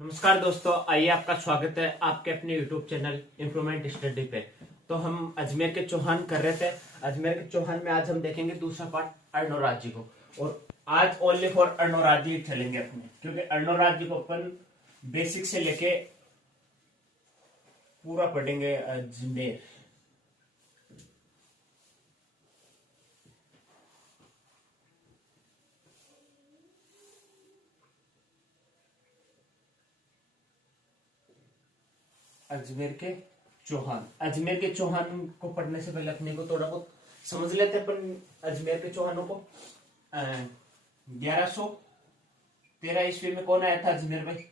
नमस्कार दोस्तों, आइए आपका स्वागत है आपके अपने YouTube चैनल इम्प्रूवमेंट स्टडी पे। तो हम अजमेर के चौहान कर रहे थे। अजमेर के चौहान में आज हम देखेंगे दूसरा पार्ट अर्णोराज जी को। और आज ओनली फॉर अर्णोराज जी चलेंगे अपने, क्योंकि अर्णोराज जी को अपन बेसिक से लेके पूरा पढ़ेंगे। अजमेर अजमेर के चौहान। अजमेर के चौहान को पढ़ने से पहले अपने को थोड़ा बहुत समझ लेते हैं अपन अजमेर के चौहानों को। 1113 ईस्वी में कौन आया था अजमेर में?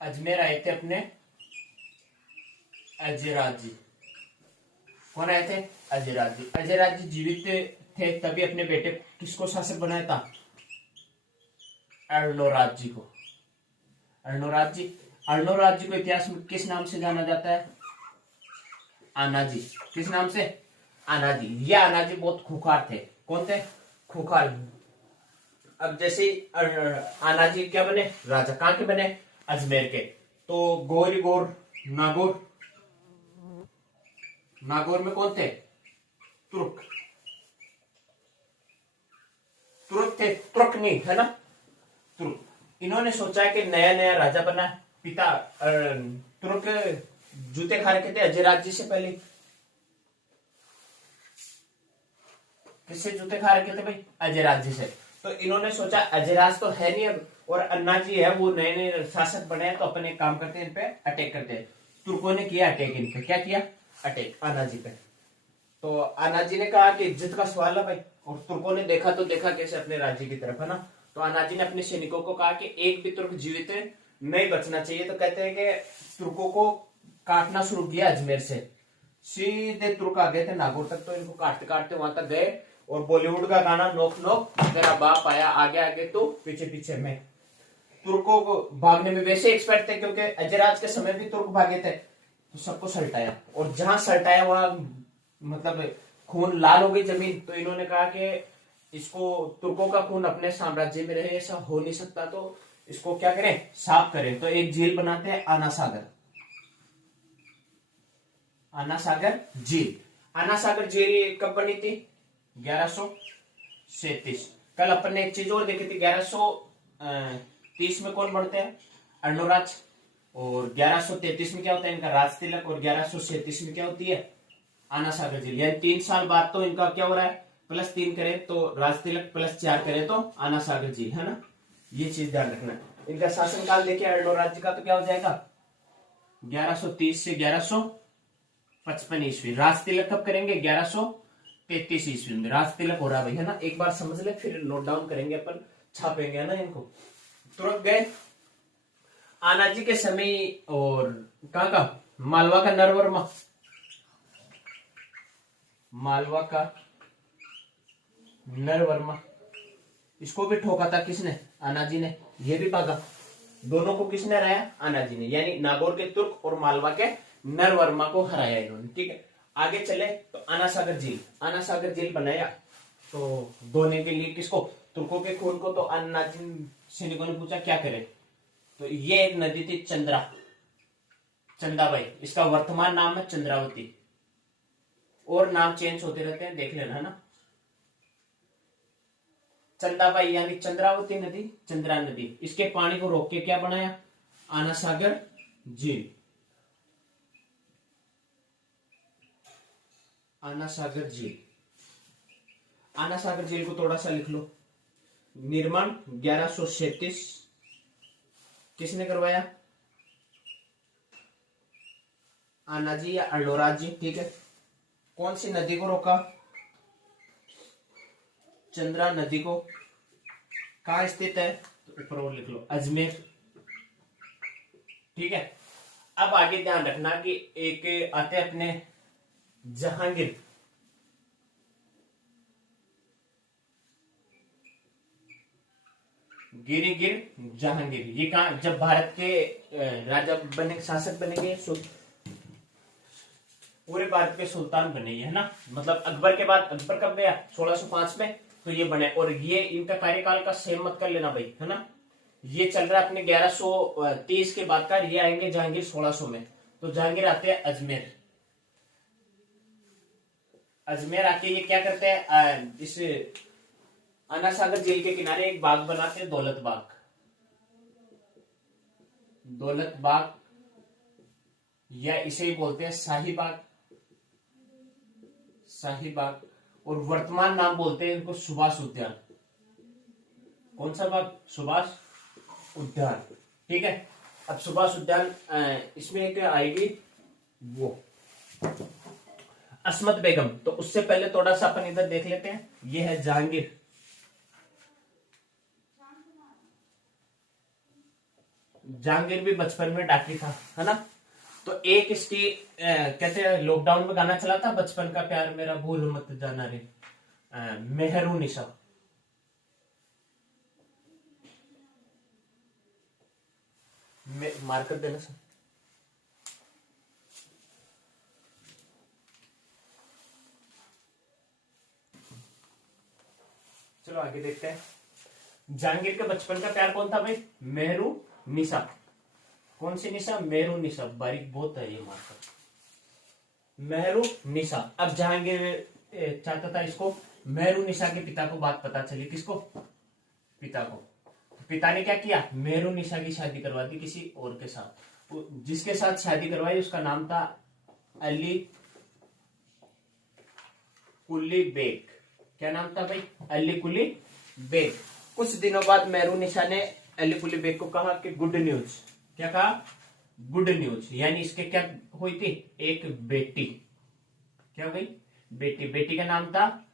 अजमेर आए थे अपने अजयराज जी। कौन आए थे? अजयराज जी। अजयराज जी जीवित थे तभी अपने बेटे किसको शासक बनाया था? अर्णोराज जी को। अर्णोराज जी। अर्णोराज जी को इतिहास में किस नाम से जाना जाता है? आनाजी। किस नाम से? आनाजी। ये आनाजी बहुत खूंखार थे। कौन थे? खूंखार। अब जैसे आनाजी क्या बने? राजा। कहां के बने? अजमेर के। तो गौरी गौर नागौर। नागौर में कौन थे? तुर्क। तुर्क थे, तुर्क नहीं है ना, तुर्क। इन्होंने सोचा है कि नया नया राजा बना। पिता तुर्क जूते खा रखे थे अजयराज जी से पहले। किससे जूते खा रखे थे भाई? अजयराज जी से। तो इन्होंने सोचा अजयराज तो है नहीं अब, और अन्ना जी है, वो नए नए शासक बने हैं, तो अपन एक काम करते हैं, इन पे अटैक करते हैं। तुर्कों ने किया अटैक इन पे। क्या किया? अटैक आना जी पे। तो आना जी ने कहा कि इज्जत का सवाल है भाई, और तुर्कों ने देखा तो देखा कैसे अपने राज्य की तरफ, है ना। तो आनाजी ने अपने सैनिकों को कहा कि एक भी तुर्क जीवित नहीं बचना चाहिए। तो कहते हैं कि तुर्कों को काटना शुरू किया अजमेर से। सीधे तुर्क आ गए थे नागौर तक, तो इनको काटते काटते वहां तक गए। और बॉलीवुड का गाना नोक नोक तेरा बाप आया, आगे आगे तो पीछे पीछे में। तुर्कों को भागने में वैसे एक्सपर्ट थे, क्योंकि अजयराज के समय भी तुर्क भागे थे। तो सबको सल्टाया, और जहां सल्टाया वहां मतलब खून लाल हो गई जमीन। तो इन्होंने कहा कि इसको, तुर्कों का खून अपने साम्राज्य में रहे, ऐसा हो नहीं सकता, तो इसको क्या करें? साफ करें। तो एक झील बनाते हैं, आना सागर। आना सागर झील। आना सागर झील कब बनी थी? 1137। कल अपन ने एक चीज और देखी थी, 1130 में कौन बनते हैं? अर्णोराज। और 1133 में क्या होता है? इनका राज तिलक। और 1137 में क्या होती है? आना सागर झील। यानी 3 साल बाद तो इनका क्या हो रहा है? +3 करें तो राज तिलक, +4 करें तो आना सागर झील, है ना। ये चीज ध्यान रखना। इनका शासनकाल देखिए अर्णोराज जी का, तो क्या हो जाएगा? 1130 से 1155 ईस्वी। राज तिलक कब करेंगे? 1133 ईस्वी में राज तिलक हो रहा है, है ना। एक बार समझ ले, फिर नोट डाउन करेंगे अपन, छापेंगे, है ना इनको। तुरंत गए आनाजी के समय। और कहां का? मालवा का नरवर्मा। मालवा का नरवर्मा, इसको भी ठोका था किसने? आनाजी ने। ये भी भागा। दोनों को किसने हराया? आनाजी ने। यानी नागौर के तुर्क और मालवा के नरवर्मा को हराया इन्होंने। ठीक है, आगे चले तो आना सागर झील। आना सागर झील बनाया तो धोने के लिए किसको? तुर्कों के खून को। तो आनाजी सैनिकों ने पूछा क्या करे? तो ये एक नदी थी चंद्रा, चंदाबाई। इसका वर्तमान नाम है चंद्रावती, और नाम चेंज होते रहते हैं, देख लेना, है ना। चंदाबाई यानी चंद्रावती नदी, चंद्रा नदी। इसके पानी को रोक के क्या बनाया? आना सागर झील। आना सागर झील। आना सागर झील को थोड़ा सा लिख लो। निर्माण 1137 किसने करवाया? आनाजी या अर्णोराज जी। ठीक है, कौन सी नदी को रोका? चंद्रा नदी को। कहां स्थित है? तो ऊपर और लिख लो, अजमेर। ठीक है, अब आगे ध्यान रखना कि एक आते अपने जहांगीर। गिरिगिर जहांगीर। ये कहा जब भारत के राजा बने, शासक बनेंगे, पूरे भारत के सुल्तान बने, है ना। मतलब अकबर के बाद, अकबर कब गया? 1605 में। तो ये बने, और ये इनका कार्यकाल का सेम मत कर लेना भाई, है ना। ये चल रहा है अपने 1130 के बाद का। ये आएंगे जहांगीर 1600 में। तो जहांगीर आते हैं अजमेर। अजमेर आके ये क्या करते हैं, इस अन्ना सागर झील के किनारे एक बाग बनाते हैं, दौलत बाग। दौलत बाग या इसे ही बोलते हैं शाही बाग। शाही बाग। और वर्तमान नाम बोलते हैं इनको सुभाष उद्यान। कौन सा बाग? सुभाष उद्यान। ठीक है। अब सुभाष उद्यान, इसमें एक आएगी वो अस्मत बेगम। तो उससे पहले थोड़ा सा अपन इधर देख लेते हैं। ये है जहांगीर। जहांगीर भी बचपन में डाकी था, है ना। तो एक इसकी कहते हैं लॉकडाउन में गाना चला था, बचपन का प्यार मेरा भूल मत जाना रे, मेहरू निशा। मार्कर देना सर। चलो आगे देखते हैं। जहांगीर के बचपन का प्यार कौन था भाई? मेहरू निशा। कौन सी निशा? मेहरू निशा। बारीक बहुत है ये मार्कर। मेहरू निशा। अब जहांगीर चाहता था इसको, मेहरू निशा के पिता को बात पता चली। किसको? पिता को। पिता ने क्या किया? मेहरू निशा की शादी करवा दी किसी और के साथ। जिसके साथ शादी करवाई उसका नाम था अली कुली बेग। क्या नाम था भाई? अली कुली बेग। कुछ दिनों बाद मेहरू निशा ने अली कुली बेग को कहा कि गुड न्यूज। क्या कहा? Good news. यानी इसके क्या हुई थी? एक बेटी। क्या हो गई? बेटी। बेटी का नाम था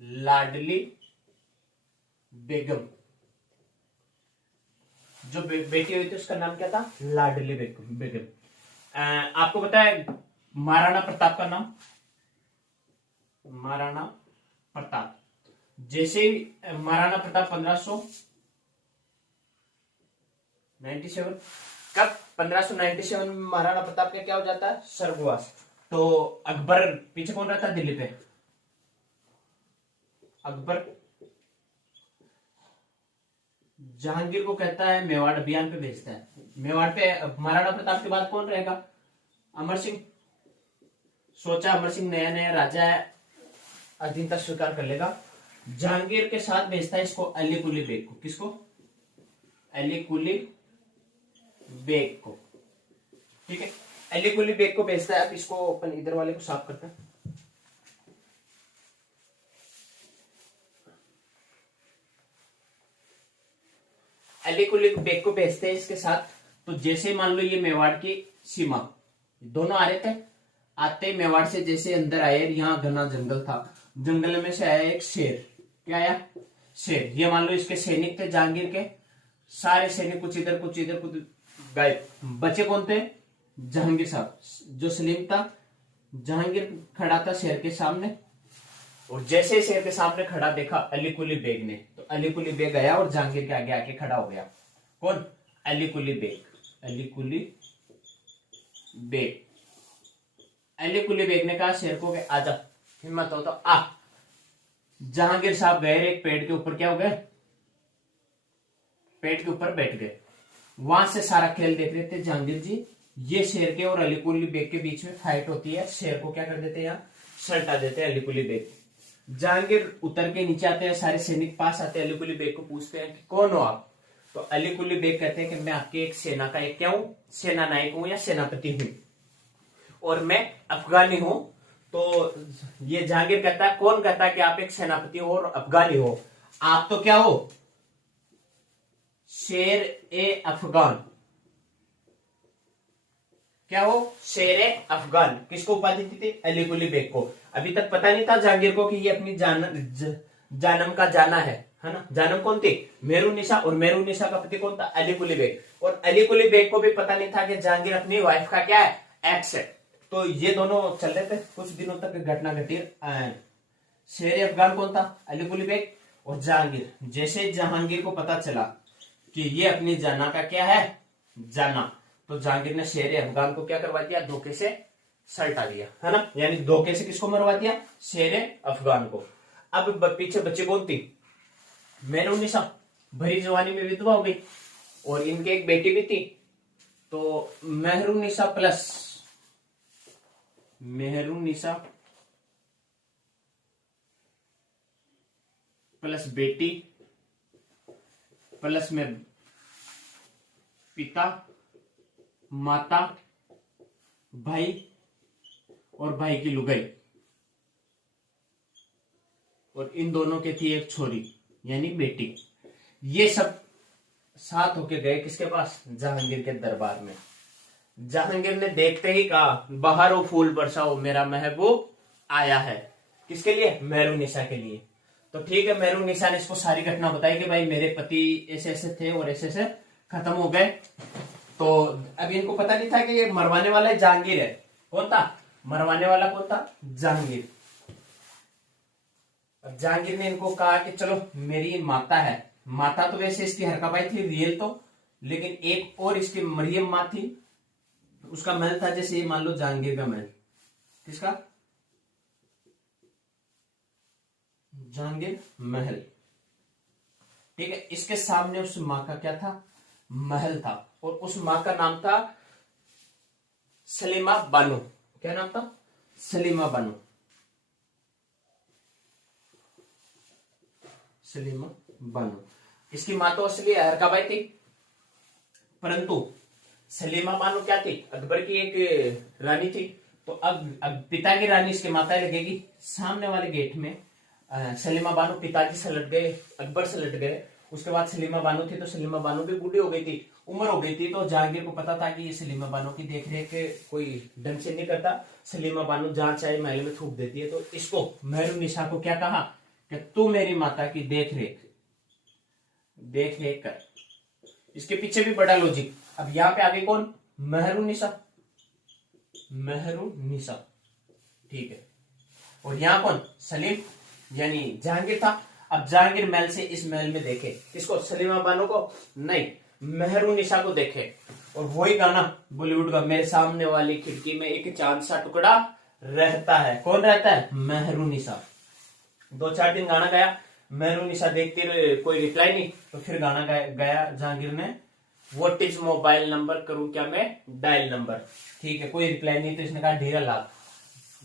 लाडली बेगम। जो बेटी हुई थी उसका नाम क्या था? लाडली बेगम। आपको पता है महाराणा प्रताप का नाम? महाराणा प्रताप। जैसे ही महाराणा प्रताप 1597 कब? 1597 में महाराणा प्रताप का क्या हो जाता है? स्वर्गवास। तो अकबर पीछे कौन रहता है? दिल्ली पे। अकबर जहांगीर को कहता है मेवाड़ अभियान पे भेजता है। मेवाड़ पे महाराणा प्रताप के बाद कौन रहेगा? अमर सिंह। सोचा अमर सिंह नया नया राजा है, अधीनता स्वीकार कर लेगा। जहांगीर के साथ भेजता है इसको अली कुली बेग को। किसको? अली कुली बेग को। ठीक है। अली कुली बेग को भेजता है। अब इसको अपन इधर वाले को साफ करते हैं। अली कुली बेग को भेजते हैं इसके साथ। तो जैसे मान लो ये मेवाड़ की सीमा, दोनों आ रहे थे। आते मेवाड़ से जैसे अंदर आए, यहाँ घना जंगल था, जंगल में से आया एक शेर। क्या आया? शेर। ये मान लो इसके सैनिक थे जहांगीर के। सारे सैनिक कुछ इधर कुछ इधर कुछ गायब। बचे कौन थे? जहांगीर साहब। जो सलीम था, जहांगीर खड़ा था शेर के सामने। और जैसे ही शेर के सामने खड़ा देखा अली कुली बेग ने, तो अली कुली बेग गया और जहांगीर के आगे आके खड़ा हो गया। कौन? Ali Quli bag. Ali Quli bag. Ali Quli bag ने कहा शेर को, आजा, हिम्मत हो तो आ। जहांगीर साहब गए एक पेड़ के ऊपर। क्या हो गए? पेड़ के ऊपर बैठ गए। वहां से सारा खेल देख रहे थे जहांगीर जी। ये शेर के और अली कुली बेग के बीच में फाइट होती है। शेर को क्या कर देते हैं? यहाँ सल्टा देते हैं अली कुली बेग। जहांगीर उतर के नीचे आते हैं, सारे सैनिक पास आते हैं, अली कुली बेग को पूछते हैं कि कौन हो आप? तो अली कुली बेग कहते हैं कि मैं आपकी एक सेना का एक क्या हूं? सेना नायक हूं या सेनापति हूं, और मैं अफगानी हूं। तो ये जहांगीर कहता है, कौन कहता है कि आप एक सेनापति हो और अफगानी हो? आप तो क्या हो? शेर ए अफगान। क्या हो? शेर ए अफगान। किसको उपाधि दी थी? अली कुली बेग को। अभी तक पता नहीं था जहांगीर को कि ये अपनी जानम का जाना है ना। जानम कौन थी? मेहरू निशा। और मेहरू निशा का पति कौन था? अली कुली बेग। और अली कुली बेग को भी पता नहीं था कि जहांगीर अपनी वाइफ का क्या है? एक्स है। तो ये दोनों चल रहे थे। कुछ दिनों तक घटना घटी। शेर ए अफगान कौन था? अली कुली बेग और जहांगीर। जैसे जहांगीर को पता चला कि ये अपनी जाना का क्या है? जाना, तो जहांगीर ने शेर ए अफगान को क्या करवा दिया? धोखे से सल्टा दिया, है ना। यानी धोखे से किसको मरवा दिया? शेर ए अफगान को। अब पीछे बच्चे कौन थी? मेहरू निशा। भरी जवानी में विधवा हो गई और इनके एक बेटी भी थी। तो मेहरुनिसा प्लस बेटी प्लस में पिता, माता, भाई और भाई की लुगाई, और इन दोनों के थी एक छोरी यानी बेटी। ये सब साथ होके गए किसके पास? जहांगीर के दरबार में। जहांगीर ने देखते ही कहा, बाहर वो फूल बरसाओ, मेरा महबूब आया है। किसके लिए? मेहरुनिसा के लिए। तो ठीक है, मेहरुनिसा ने इसको सारी घटना बताई कि भाई मेरे पति ऐसे ऐसे थे और ऐसे ऐसे खत्म हो गए। तो अभी इनको पता नहीं था कि ये मरवाने वाला जहांगीर है। कौन था मरवाने वाला? कौन था? जहांगीर। अब जहांगीर ने इनको कहा कि चलो मेरी माता है, माता तो वैसे इसकी हरकाबाई थी रियल तो, लेकिन एक और इसकी मरियम माँ थी, उसका महल था जैसे ये मान लो जहांगीर का महल। किसका? जहांगीर महल। ठीक है, इसके सामने उस माँ का क्या था? महल था, और उस माँ का नाम था सलीमा बानो। क्या नाम था? सलीमा बानो। सलीमा बानो। इसकी माँ तो असली हरकाबाई थी, परंतु सलीमा बानो क्या थी? अकबर की एक रानी थी। तो अब पिता की रानी इसके माता लगेगी। सामने वाले गेट में सलीमा बानो पिताजी से लट गए, अकबर से लट गए। उसके बाद सलीमा बानो थी, तो सलीमा बानो भी बूढ़ी हो गई थी, उम्र हो गई थी। तो जहांगीर को पता था कि ये सलीमा बानो की देख रेख कोई ढंग से नहीं करता, सलीमा बानो जहां चाहे महल में थूक देती है। तो इसको मेहरुनिसा को क्या कहा कि तू मेरी माता की देख रेख कर। इसके पीछे भी बड़ा लॉजिक। अब यहां पे आगे कौन? मेहरुनिसा। ठीक है, और यहां कौन? सलीम यानी जहांगीर था। अब जहांगीर महल से इस महल में देखे किसको? सलीमा बानो को नहीं, मेहरुनिसा को देखे। और वही गाना बॉलीवुड का, मेरे सामने वाली खिड़की में एक चांद सा टुकड़ा रहता है। कौन रहता है? मेहरुनिसा। 2-4 दिन गाना गाया, मेहरुनिसा देखती रही, कोई रिप्लाई नहीं। तो फिर गाना गाया जहांगीर ने, व्हाट इज मोबाइल नंबर, करूं क्या मैं डायल नंबर। ठीक है, कोई रिप्लाई नहीं। तो इसने कहा ढेरा लाख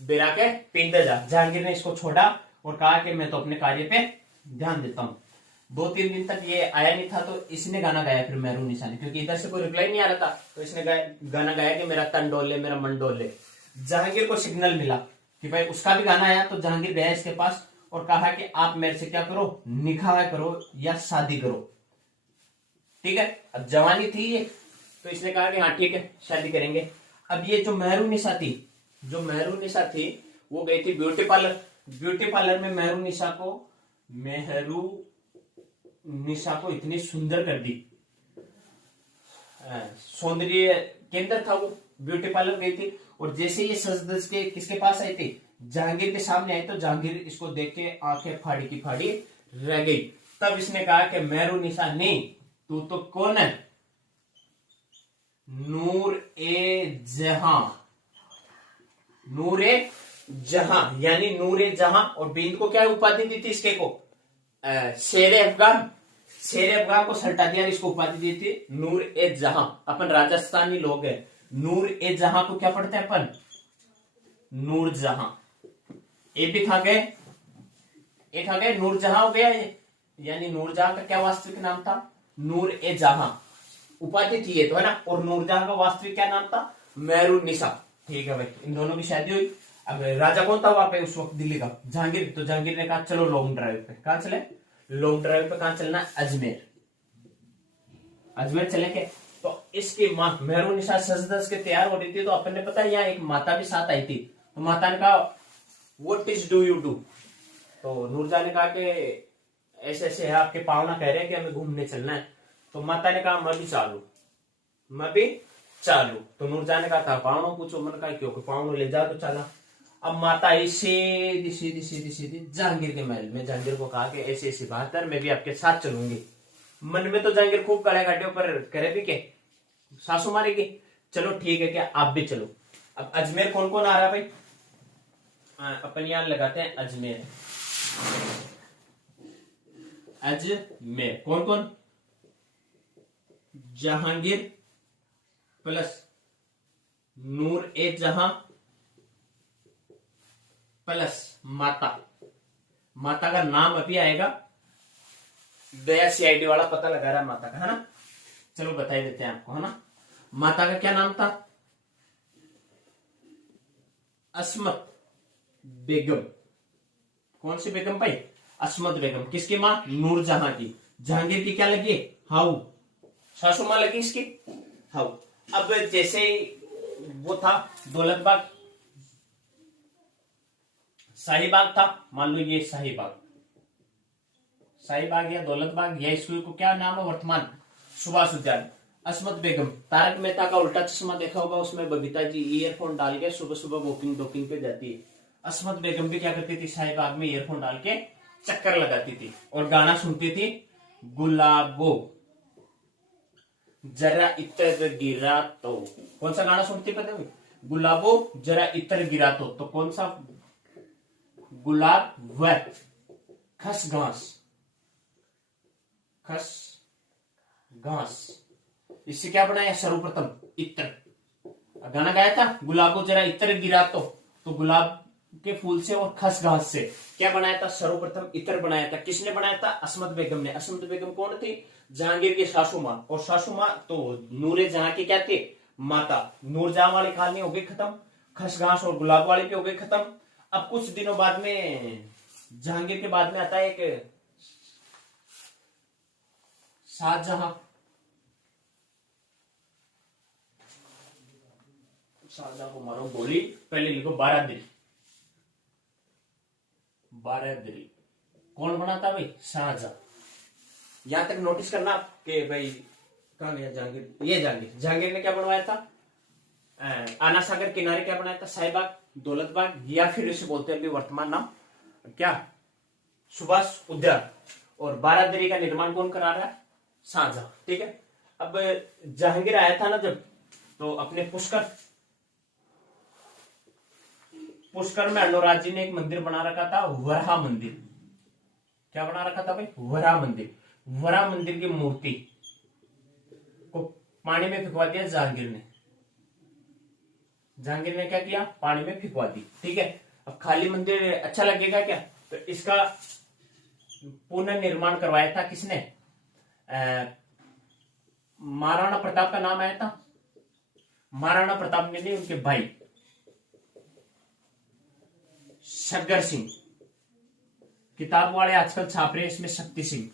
बेरा के पीते जा। जहांगीर ने इसको छोड़ा और कहा कि मैं तो अपने कार्य पे ध्यान देता हूँ। 2-3 दिन तक ये आया नहीं था, तो इसने गाना गाया फिर मेहरुनिसा ने, क्योंकि इधर से कोई रिप्लाई नहीं आ रहा था। तो इसने गाना गाया कि मेरा तन डोले, मेरा मन डोले। जहांगीर को सिग्नल मिला कि भाई उसका भी गाना आया। तो जहांगीर गया इसके पास और कहा कि आप मेरे से क्या करो? निकाह करो या शादी करो। ठीक है, अब जवानी थी ये, तो इसने कहा कि हाँ ठीक है शादी करेंगे। अब ये जो मेहरुनिसा थी वो गई थी ब्यूटी पार्लर में। मेहरुनिसा को इतनी सुंदर कर दी, सौंदर्य केंद्र था वो। ब्यूटी पार्लर गई थी, और जैसे ये सज धज के किसके पास आई थी? जहांगीर के सामने आई। तो जहांगीर इसको देख के आंखें फाड़ी की फाड़ी रह गई। तब इसने कहा कि मेहरुनिसा नहीं, तू तो कौन है? नूर-ए-जहां यानी नूर-ए-जहां। और बींद को क्या उपाधि दी थी इसके को? शेर-ए-अफगान को सल्टा दिया, इसको उपाधि दी थी नूर-ए-जहां। अपन राजस्थानी लोग हैं, नूर-ए-जहां को क्या पढ़ते हैं अपन? नूरजहां। ए भी खा गए, नूरजहां हो गया ये, यानी नूरजहां का क्या वास्तविक नाम था? नूर-ए-जहां। उपाधि थी ये तो, है ना। और नूरजहां का वास्तविक क्या नाम था? मेहरुनिसा। ठीक है भाई, इन दोनों की शादी हुई। अब राजा कौन था वहां पे उस वक्त दिल्ली का? जहांगीर। तो जहांगीर ने कहा चलो लॉन्ग ड्राइव पे। कहां चले? लॉन्ग ड्राइव पे। कहां चलना? अजमेर चलेंगे। तो इसकी माँ मेहरुनिसा सज-धज के तैयार हो रही थी। तो अपन ने पता है यहाँ एक माता भी साथ आई थी। तो माता ने कहा what is do you do. तो नूरजहां ने कहा कि ऐसे ऐसे है, आपके पावना कह रहे हैं कि हमें घूमने चलना है। तो माता ने कहा मैं भी चालू। तो नूरजहां ने कहा था पावनों पूछो। मैंने कहा क्यों? पावनों ले जा तो चला। अब माता आई सीधी जहांगीर के महल में। जहांगीर को कहा कि ऐसी ऐसी बात है, मैं भी आपके साथ चलूंगी। मन में तो जहांगीर खूब कड़े काटे, पर करे भी के सासू मारेगी। चलो ठीक है, क्या आप भी चलो। अब अजमेर कौन कौन आ रहा है भाई? अपन यहां लगाते हैं अजमेर। कौन कौन? जहांगीर प्लस नूर ए जहां प्लस माता। माता का नाम अभी आएगा। दया सीआईडी वाला पता लगा रहा है माता का, है ना। चलो बता देते हैं आपको, है ना। माता का क्या नाम था? अस्मत बेगम। कौन सी बेगम भाई? अस्मत बेगम। किसकी माँ? नूरजहां की। जहांगीर की क्या लगी? हाउ। सासू माँ लगी इसकी हाउ। अब जैसे वो था दौलत बाग, शाहीबाग था, मान लो ये शाहीबाग, शाहीबाग या दौलत बाग या स्कूल को क्या नाम है वर्तमान? सुभाष उद्यान। अस्मत बेगम, तारक मेहता का उल्टा चश्मा देखा होगा, उसमें बबीता जी ईयरफोन डाल के सुबह सुबह वॉकिंग डॉकिंग पे जाती है। अस्मत बेगम भी क्या करती थी? शाहीबाग में ईयरफोन डाल के चक्कर लगाती थी और गाना सुनती थी। गुलाबो जरा इतर गिरा तो। कौन सा गाना सुनती पता है? गुलाबो जरा इतर गिरा तो कौन सा? गुलाब व खस घास, खस घास। इससे क्या बनाया? सर्वप्रथम इत्र। गाना गाया था गुलाबो जरा इत्र गिरा तो गुलाब के फूल से और खस घास से क्या बनाया था? सर्वप्रथम इत्र बनाया था। किसने बनाया था? अस्मत बेगम ने। अस्मत बेगम कौन थी? जहांगीर की सासू माँ। और सासू माँ तो नूरे जहां की क्या थी? माता। नूरजहां वाली कहानी हो गई खत्म। खस घास और गुलाब वाली भी हो गई खत्म। अब कुछ दिनों बाद में जहांगीर के बाद में आता है एक शाहजहां। शाहजहां को मारो गोली। पहले लिखो बारादरी। बारादरी कौन बनाता भाई? शाहजहां। यहां तक नोटिस करना कि भाई कहां गया जहांगीर? ये जहांगीर। जहांगीर ने क्या बनवाया था? आना सागर किनारे क्या बनाया था? शाहीबाग, दौलत बाग, या फिर इसे बोलते हैं अभी वर्तमान नाम क्या? सुभाष उद्यान। और बारादरी का निर्माण कौन करा रहा है? शाहजहां। ठीक है। अब जहांगीर आया था ना जब, तो अपने पुष्कर में अनुराग जी ने एक मंदिर बना रखा था, वराह मंदिर। क्या बना रखा था भाई? वराह मंदिर। वराह मंदिर की मूर्ति को पानी में फिकवा दिया जहांगीर ने। जहांगीर ने क्या किया? पानी में फिकवा दी। ठीक है। अब खाली मंदिर अच्छा लगेगा क्या? तो इसका पुनर्निर्माण करवाया था किसने? महाराणा प्रताप का नाम आया था। महाराणा प्रताप ने नहीं, उनके भाई सगर सिंह। किताब वाले आजकल छाप रहे हैं इसमें शक्ति सिंह।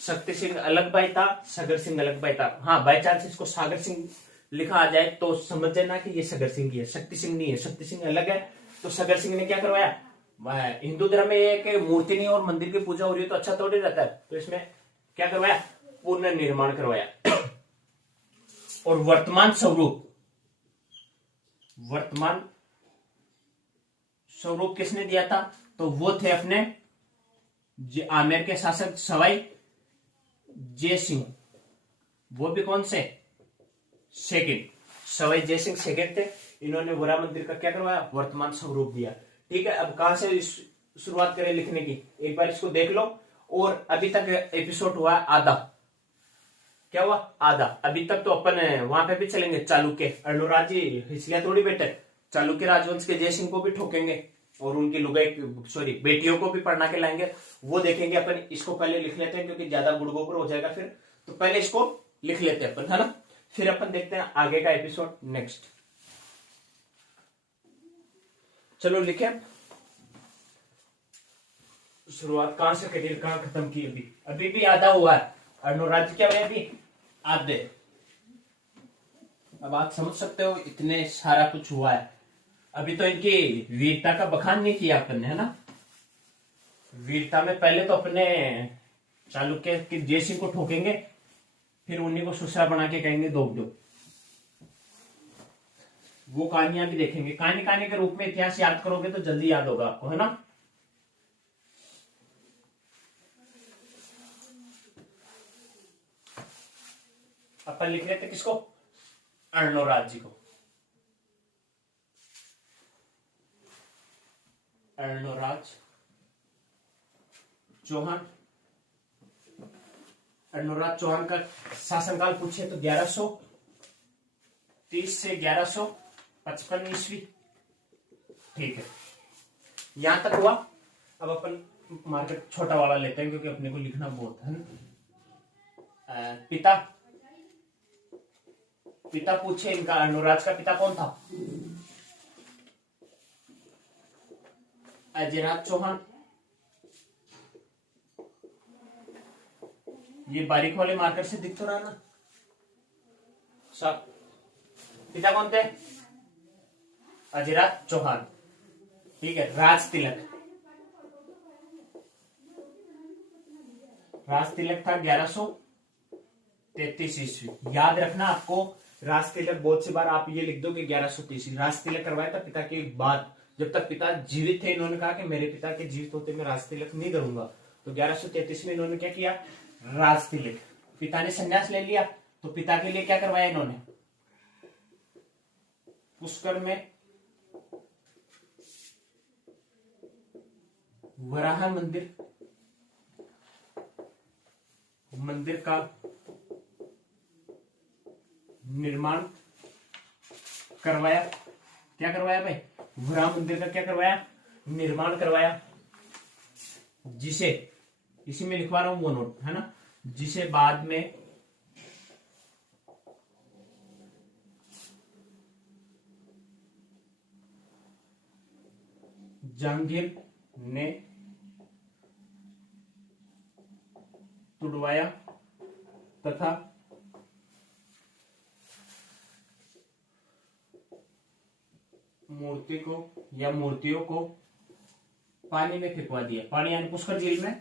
शक्ति सिंह अलग भाई था, सगर सिंह अलग भाई था। हाँ, बाई चांस इसको सागर सिंह लिखा आ जाए तो समझ जाना कि ये सगर सिंह की है, शक्ति सिंह नहीं है। शक्ति सिंह अलग है। तो सगर सिंह ने क्या करवाया? हिंदू धर्म में एक मूर्ति नहीं और मंदिर की पूजा हो रही है तो अच्छा थोड़ी रहता है। तो इसमें क्या करवाया? पुनर्निर्माण करवाया। और वर्तमान स्वरूप किसने दिया था? तो वो थे अपने आमेर के शासक सवाई जय सिंह। वो भी कौन से? सेकंड। सवाई जय सिंह सेकंड थे। इन्होंने वरा मंदिर का क्या करवाया? वर्तमान स्वरूप दिया। ठीक है। अब कहां से शुरुआत करें लिखने की? एक बार इसको देख लो। और अभी तक एपिसोड हुआ आधा। क्या हुआ? आधा। अभी तक तो अपन वहां पे भी चलेंगे चालुक्य। अनुराग जी इसलिए थोड़ी बेटे चालुक्य राजवंश के जय सिंह को भी ठोकेंगे और उनकी लुगाई बेटियों को भी पढ़ना के लाएंगे। वो देखेंगे अपन। इसको पहले लिख लेते हैं क्योंकि ज्यादा गुड़गोबर हो जाएगा फिर। तो पहले इसको लिख लेते हैं अपन, है ना। फिर अपन देखते हैं आगे का एपिसोड नेक्स्ट। चलो लिखे। शुरुआत कहां से करी, कहां खत्म की? अभी भी आधा हुआ है। अनुराग जी क्या हुआ? अभी आधे। अब आप समझ सकते हो इतने सारा कुछ हुआ है। अभी तो इनकी वीरता का बखान नहीं किया अपन ने, है ना। वीरता में पहले तो अपने चालुक्य के जय सिंह को ठोकेंगे, फिर उन्हीं को सुसरा बना के कहेंगे दो दो। वो कहानियां भी देखेंगे। कहानी कहानी के रूप में इतिहास याद करोगे तो जल्दी याद होगा आपको, है ना। अपन लिख लेते किसको? अर्णोराज जी को। अर्णोराज चौहान अर्णोराज चौहान का शासनकाल पूछे तो 1130 से 1155 ईस्वी। ठीक है, यहां तक हुआ। अब अपन मार्केट छोटा वाला लेते हैं क्योंकि अपने को लिखना बहुत है। पिता पिता पूछे इनका, अर्णोराज का पिता कौन था? अजयराज चौहान। ये बारीक वाले मार्कर से दिख तो रहा ना सब। पिता कौन थे? अजयराज चौहान। ठीक है, राज तिलक था 1133 ईस्वी। याद रखना आपको, राज तिलक बहुत सी बार आप ये लिख दो कि 1130। राज तिलक करवाया था पिता के बाद। जब तक पिता जीवित थे इन्होंने कहा कि मेरे पिता के जीवित होते मैं राज तिलक नहीं करूंगा। तो 1133 में इन्होंने क्या किया? राज तिलक। पिता ने संन्यास ले लिया तो पिता के लिए क्या करवाया इन्होंने? पुष्कर में वराह मंदिर का निर्माण करवाया। क्या करवाया भाई? वराह मंदिर का क्या करवाया? निर्माण करवाया, जिसे इसी में लिखवा रहा हूं वो नोट है ना, जिसे बाद में जहांगीर ने तुड़वाया तथा मूर्तियों को पानी में फेंकवा दिया। पानी यानी पुष्कर झील में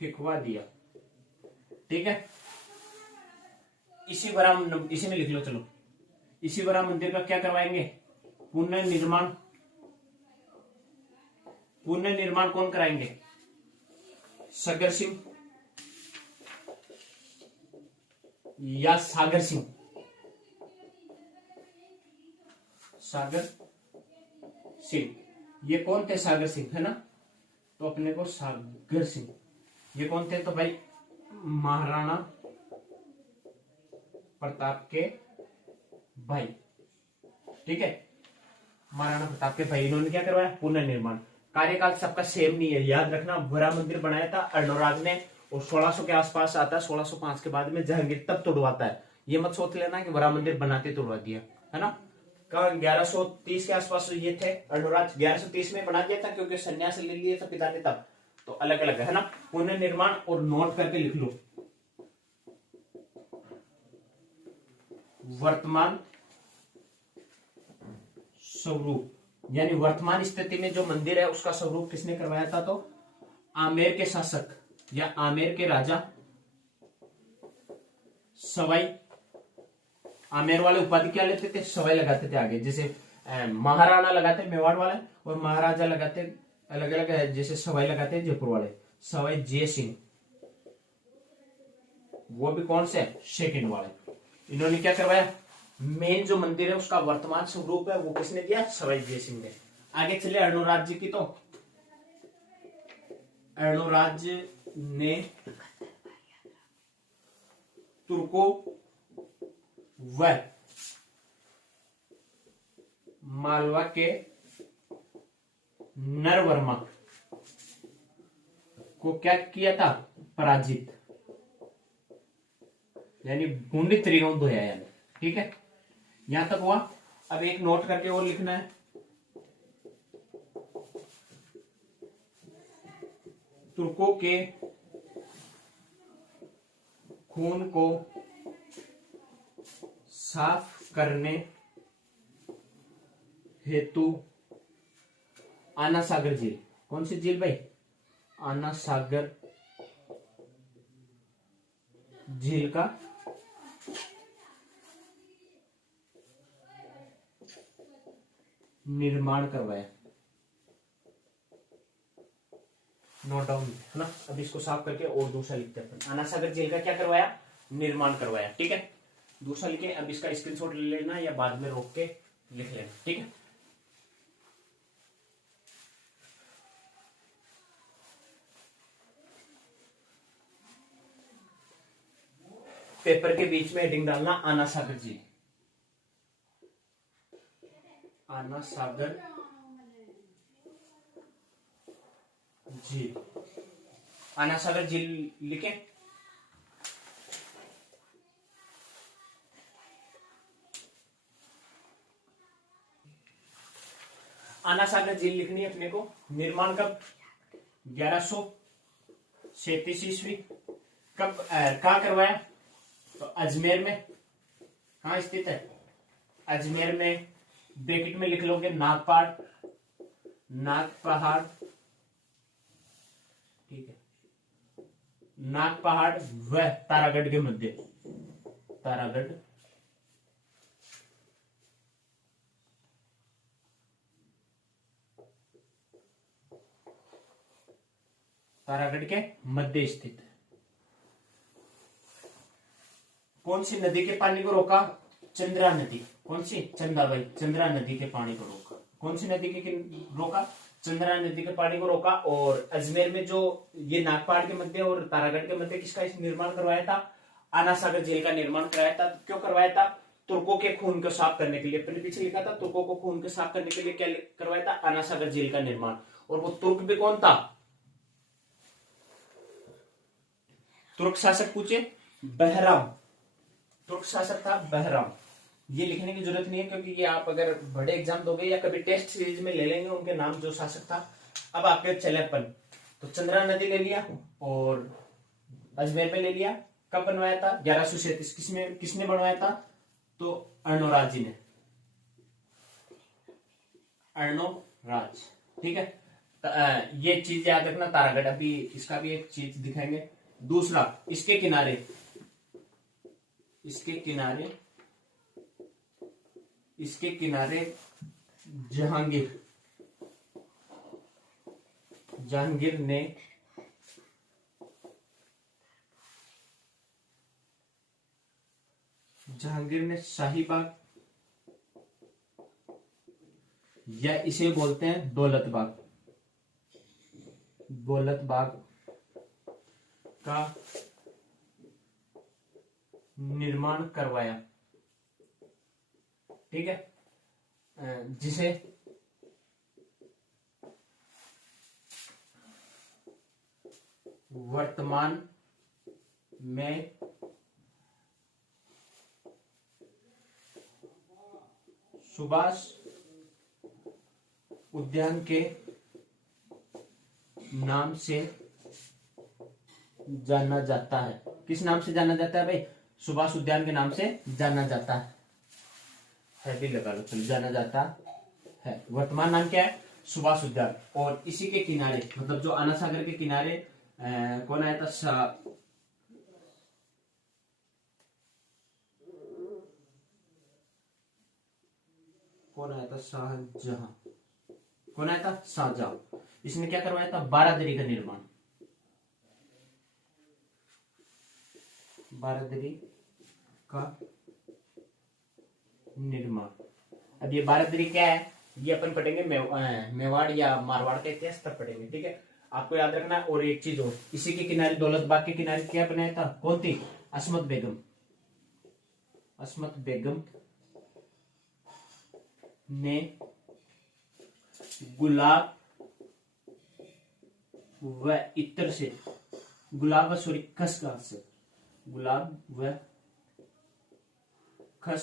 फेंकवा दिया। ठीक है, इसी में लिख लो। चलो, इसी वराह मंदिर का क्या करवाएंगे? पुनर्निर्माण कौन कराएंगे? सगर सिंह या सागर सिंह? सागर सिंह। ये कौन थे? सागर सिंह है ना। तो अपने को सागर सिंह, ये कौन थे? तो भाई महाराणा प्रताप के भाई। ठीक है, महाराणा प्रताप के भाई। इन्होंने क्या करवाया? पुनर्निर्माण। कार्यकाल सबका सेम नहीं है, याद रखना। वराह मंदिर बनाया था अर्णोराज ने और 1600 के आसपास आता है। 1605 के बाद में जहांगीर तब तोड़वाता है। ये मत सोच लेना कि वराह मंदिर बनाते तोड़वा दिया, है ना। 1130 के आसपास ये थे। अर्णोराज 1130 में बना दिया था क्योंकि संन्यास ले लिए था पिता ने तब। तो अलग अलग है ना। पुनर्निर्माण और नोट करके लिख लो। वर्तमान स्वरूप, यानी वर्तमान स्थिति में जो मंदिर है उसका स्वरूप किसने करवाया था? तो आमेर के शासक या आमेर के राजा सवाई। आमेर वाले उपाधि क्या लेते थे? सवाई लगाते थे आगे। जैसे महाराणा लगाते मेवाड़ वाले और महाराजा लगाते अलग अलग है। जैसे सवाई लगाते हैं जयपुर वाले, सवाई जय सिंह। वो भी कौन से? सेकंड वाले। इन्होंने क्या करवाया? मेन जो मंदिर है उसका वर्तमान स्वरूप है वो किसने दिया? सवाई जय सिंह ने। आगे चले अर्णोराज जी की। तो अर्णोराज ने तुर्कों व मालवा के नरवर्मा को क्या किया था? पराजित, यानी गुंडित त्रिगुण धोया यानी। ठीक है, यहां तक हुआ। अब एक नोट करके और लिखना है। तुर्कों के खून को साफ करने हेतु आना सागर झील। कौन सी झील भाई? आना सागर झील का निर्माण करवाया। नोट डाउन है ना। अब इसको साफ करके और दूसरा लिखते हैं। आना सागर झील का क्या करवाया? निर्माण करवाया। ठीक है, दूसरा लिखे। अब इसका स्क्रीनशॉट ले लेना या बाद में रोक के लिख लेना। ठीक है, पेपर के बीच में हेडिंग डालना आना सागर झील। आना सागर झील, आना सागर झील लिखें। आना सागर झील लिखनी है अपने को। निर्माण कब? 1137 ईस्वी। कब कहाँ करवाया? तो अजमेर में। कहाँ स्थित है? अजमेर में। ब्रैकेट में लिख लोगे नागपहाड़, नागपहाड़, ठीक है, नागपहाड़ व तारागढ़ के मध्य, तारागढ़, तारागढ़ के मध्य स्थित। कौन सी नदी के पानी को रोका? चंद्रा नदी। कौन सी? चंदा भाई, चंद्रा नदी के पानी को रोका। कौन सी नदी के रोका? चंद्रा नदी के पानी को रोका। और अजमेर में जो ये नागपहाड़ के मध्य और तारागढ़ के मध्य किसका निर्माण करवाया था? आना सागर झील का निर्माण कराया था। क्यों करवाया था? तुर्कों के खून को साफ करने के लिए। अपने पीछे लिखा था तुर्कों को खून को साफ करने के लिए क्या करवाया था? आना सागर झील का निर्माण। और वो तुर्क भी कौन था? तुर्क शासक पूछे, बहराम। तुर्क शासक था बहराम। ये लिखने की जरूरत नहीं है क्योंकि ये आप अगर बड़े एग्जाम दोगे या कभी टेस्ट सीरीज में ले लेंगे उनके नाम जो शासक था। अब आपके चले अपन, तो चंद्रा नदी ले लिया और अजमेर में ले लिया। कब बनवाया था? 1137। किसने बनवाया था? तो अर्णोराज जी ने, अर्णोराज, ठीक है। ये चीज याद रखना। तारागढ़, अभी इसका भी एक चीज दिखाएंगे। दूसरा, इसके किनारे, इसके किनारे, इसके किनारे जहांगीर, जहांगीर ने शाही बाग, या इसे बोलते हैं दौलत बाग, दौलत बाग का निर्माण करवाया, ठीक है, जिसे वर्तमान में सुभाष उद्यान के नाम से जाना जाता है। किस नाम से जाना जाता है भाई? सुभाष उद्यान के नाम से जाना जाता है भी लगा लो, चलो, जाना जाता है। वर्तमान नाम क्या है? सुभाष उद्यान। और इसी के किनारे, मतलब जो आना सागर के किनारे कौन आया था? कौन आया था? शाहजहां। कौन आया था? शाहजहां। इसने क्या करवाया था? बारादरी का निर्माण, बारादरी का निर्माण। अब ये बारादरी क्या है? ये अपन पढ़ेंगे मेवाड़ या मारवाड़ का इतिहास तब पढ़ेंगे, ठीक है। आपको याद रखना। और एक चीज और, इसी के किनारे, दौलत बाग के किनारे क्या बनाया था? कौन थी? अस्मत बेगम। अस्मत बेगम ने गुलाब व इत्र से, गुलाब व सॉरी खस घास से, गुलाब व खस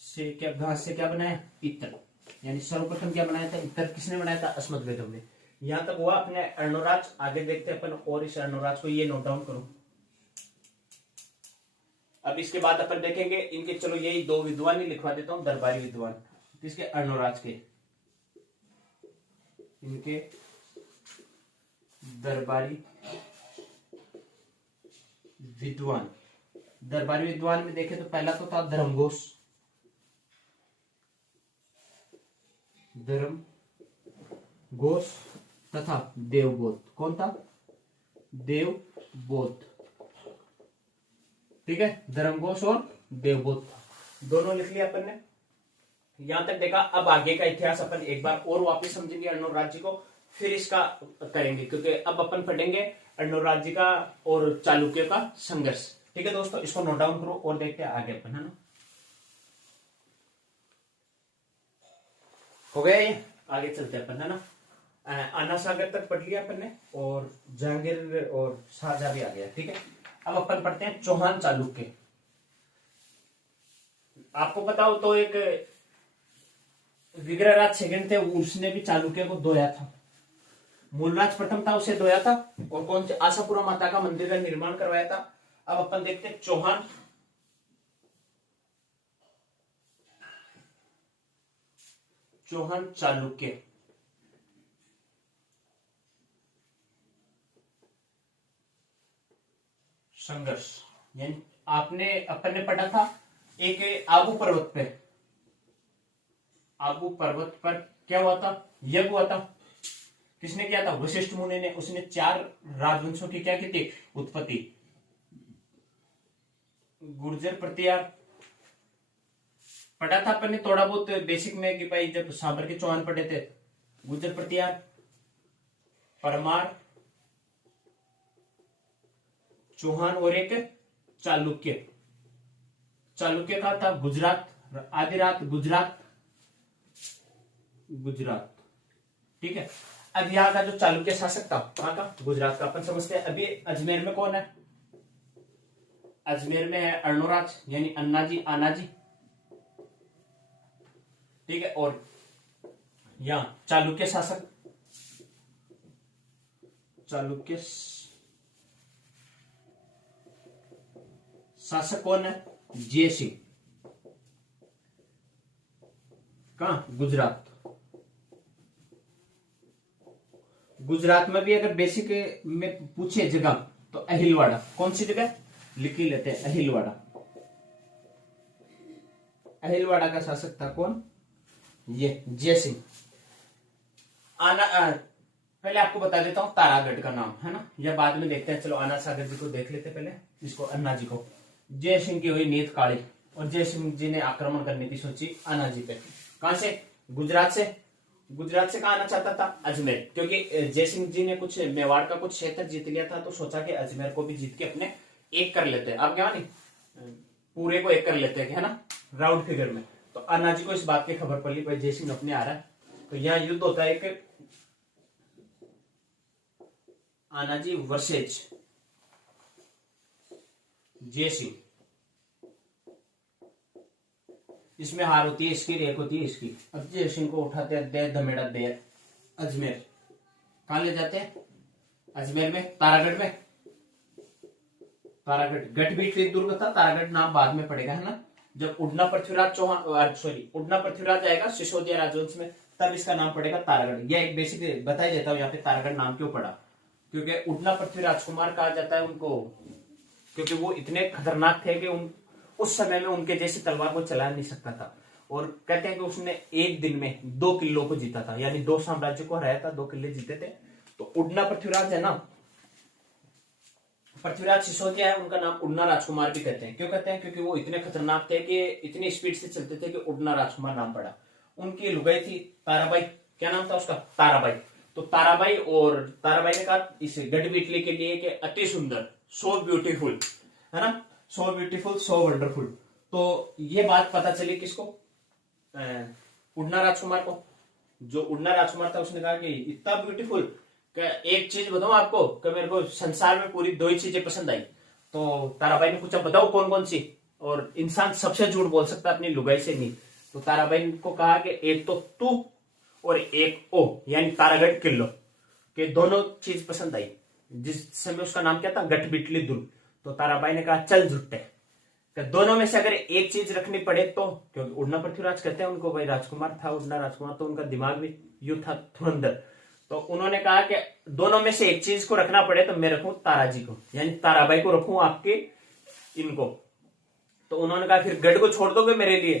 से क्या, घास से क्या बनाया? इत्र। यानी सर्वप्रथम क्या बनाया था? इत्र। किसने बनाया था? अस्मत बेगम ने। यहां तक हुआ अपने अर्णोराज। आगे देखते हैं अपन। और इस अर्णोराज को ये नोट डाउन करो। अब इसके बाद अपन देखेंगे इनके, चलो यही दो विद्वान ही लिखवा देता हूं, दरबारी विद्वान। किसके? अर्णोराज के। इनके दरबारी विद्वान। दरबारी विद्वान में देखें तो पहला तो था धर्मघोष, धर्मघोष तथा देवबोध। कौन था? देवबोध, ठीक है। धर्मघोष और देवबोध दोनों लिख लिया अपन ने। यहां तक देखा। अब आगे का इतिहास अपन एक बार और वापस समझेंगे अर्णोराज जी को, फिर इसका करेंगे, क्योंकि अब अपन पढ़ेंगे अर्णव राज्य का और चालुक्य का संघर्ष। ठीक है दोस्तों, इसको नोट डाउन करो और देखते हैं आगे अपन, है ना। हो गया ये, आगे चलते हैं अपन, है ना। अन्ना सागर तक पढ़ लिया अपन ने और जहांगीर और शाहजहां भी आ गया। ठीक है, अब अपन पढ़ते हैं चौहान चालुक्य। आपको पता हो तो एक विग्रहराज सेकंड थे, उसने भी चालुक्य को धोया था। मूलराज प्रथम था, उसे धोया था, और कौन से आशापुरा माता का मंदिर का निर्माण करवाया था। अब अपन देखते हैं चौहान चालुक्य। संघर्ष, यानी अपन ने पढ़ा था एक आबू पर्वत पर क्या हुआ था, यज्ञ हुआ था। किसने किया था, वशिष्ठ मुनि ने। उसने 4 राजवंशों की क्या की थी, उत्पत्ति। गुर्जर प्रतिहार पढ़ा था अपन ने थोड़ा बहुत बेसिक में कि भाई जब सांबर के चौहान पढ़े थे, गुर्जर प्रतिहार, परमार, चौहान और एक चालुक्य। चालुक्य का था गुजरात, आधी रात गुजरात। ठीक है, अब यहाँ का जो चालुक्य शासक था वहां का गुजरात का अपन समझते हैं। अभी अजमेर में कौन है, अजमेर में है अर्णोराज यानी अन्नाजी, आनाजी। ठीक है, और यहाँ चालुक्य शासक कौन है, जय सिंह। कहा, गुजरात में भी अगर बेसिक में पूछे जगह तो अहिलवाड़ा। कौन सी जगह, लिख ही लेते हैं, अहिलवाड़ा। अहिलवाड़ा का शासक था कौन, ये जय सिंह। पहले आपको बता देता हूं तारागढ़ का नाम, है ना, या बाद में देखते हैं। चलो आना सागर जी को देख लेते पहले, इसको अन्ना जी को। जय सिंह की हुई नीयत काली, और जय सिंह जी ने आक्रमण करने की सोची अन्ना जी पे। कहां से, गुजरात से। गुजरात से कहा आना चाहता था, अजमेर, क्योंकि जय सिंह जी ने कुछ मेवाड़ का कुछ क्षेत्र जीत लिया था, तो सोचा कि अजमेर को भी जीत के अपने एक कर लेते हैं। अब क्या नहीं, पूरे को एक कर लेते हैं, है ना, राउंड फिगर में। तो अन्ना जी को इस बात की खबर पड़ी, भाई जय सिंह अपने आ रहा है। तो यहाँ युद्ध होता है एक आनाजी वर्सेज जय सिंह। इसमें हार होती है इसकी, एक होती है इसकी। अब जय सिंह को उठाते हैं दे धमेड़ा दे अजमेर। कहां ले जाते हैं, अजमेर में, तारागढ़ में। तारागढ़ गढ़बीट दुर्ग था, तारागढ़ नाम बाद में पड़ेगा, है ना। जब उड़ना पृथ्वीराज उड़ना पृथ्वीराज आएगा सिसोदिया राजवंश में, तब इसका नाम पड़ेगा तारागढ़। यह एक बेसिक बता ही देता हूं यहाँ पे तारागढ़ नाम क्यों पड़ा, क्योंकि उड़ना पृथ्वी राजकुमार कहा जाता है उनको, क्योंकि वो इतने खतरनाक थे कि उस समय में उनके जैसे तलवार को चला नहीं सकता था। और कहते हैं कि उसने एक दिन में 2 किलों को जीता था, यानी 2 साम्राज्य को हराया था, 2 किले जीते थे। तो उड़ना पृथ्वीराज है ना, पृथ्वीराज सिसोदिया है, उनका नाम उड़ना राजकुमार भी कहते हैं। क्यों कहते हैं, क्योंकि वो इतने खतरनाक थे कि इतनी स्पीड से चलते थे कि उड़ना राजकुमार नाम पड़ा। उनकी लुगाई थी ताराबाई, क्या नाम था उसका, ताराबाई। तो ताराबाई ने कहा इस गढ़बिटली के लिए कि अति सुंदर, सो ब्यूटीफुल, है ना, सो ब्यूटीफुल, सो वंडरफुल। तो ये बात पता चली किसको, उड़ना राजकुमार को। जो उड़ना राजकुमार था उसने कहा कि इतना ब्यूटीफुल, एक चीज बताऊं आपको कि मेरे को संसार में पूरी 2 ही चीजें पसंद आई। तो ताराबाई ने पूछा बताओ कौन कौन सी, और इंसान सबसे झूठ बोल सकता है अपनी लुगाई से नहीं। तो ताराबाई को कहा कि एक तो तू और एक ओ, यानी तारागढ़ किलो के दोनों चीज पसंद आई। जिस समय उसका नाम क्या था, गठबिटली दुर्ग। तो ताराबाई ने कहा चल झुट्टे, दोनों में से अगर एक चीज रखनी पड़े तो, क्योंकि उड़ना पृथ्वीराज कहते हैं उनको, भाई राजकुमार था उड़ना राजकुमार, तो उनका दिमाग भी यूं था धुरंधर। तो उन्होंने कहा कि दोनों में से एक चीज को रखना पड़े तो मैं रखूं ताराजी को, यानी ताराबाई को रखूं आपके इनको। तो उन्होंने कहा फिर गढ़ को छोड़ दोगे मेरे लिए,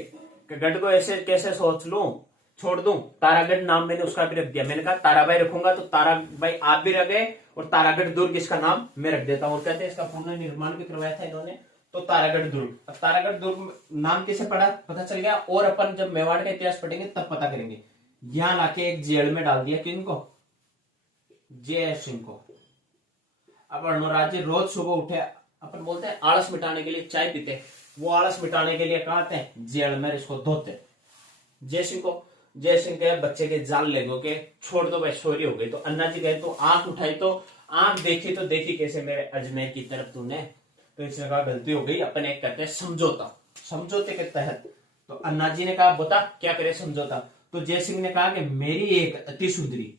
कि गढ़ को ऐसे कैसे सोच लूं, छोड़ दूं। तारागढ़ नाम मैंने उसका भी रख दिया। मैंने कहा ताराबाई रखूंगा तो ताराबाई आप भी रह गए, और तारागढ़ दुर्ग इसका नाम मैं रख देता हूं। और कहते हैं इसका पूर्ण निर्माण भी करवाया था इन्होंने, तो तारागढ़ दुर्ग। अब तारागढ़ दुर्ग नाम कैसे पड़ा पता चल गया, और अपन जब मेवाड़ का इतिहास पढ़ेंगे तब पता करेंगे। यहां लाके एक जेल में डाल दिया किनको, जय सिंह को। अब अनुराग जी रोज सुबह उठे, अपन बोलते हैं आलस मिटाने के लिए चाय पीते, वो आलस मिटाने के लिए कहाँ आते हैं, जेल में इसको धोते। जय सिंह के बच्चे के जाल लगो के छोड़ दो भाई, चोरी हो गई। तो अन्ना जी गए तो आंख उठाई, तो आंख देखी तो देखी कैसे मेरे अजमेर की तरफ तूने, तो इसने कहा गलती हो गई, अपन एक करते हैं समझौता। समझौते के तहत तो अन्ना जी ने कहा बता क्या करे समझौता। तो जय सिंह ने कहा कि मेरी एक अति सुंदरी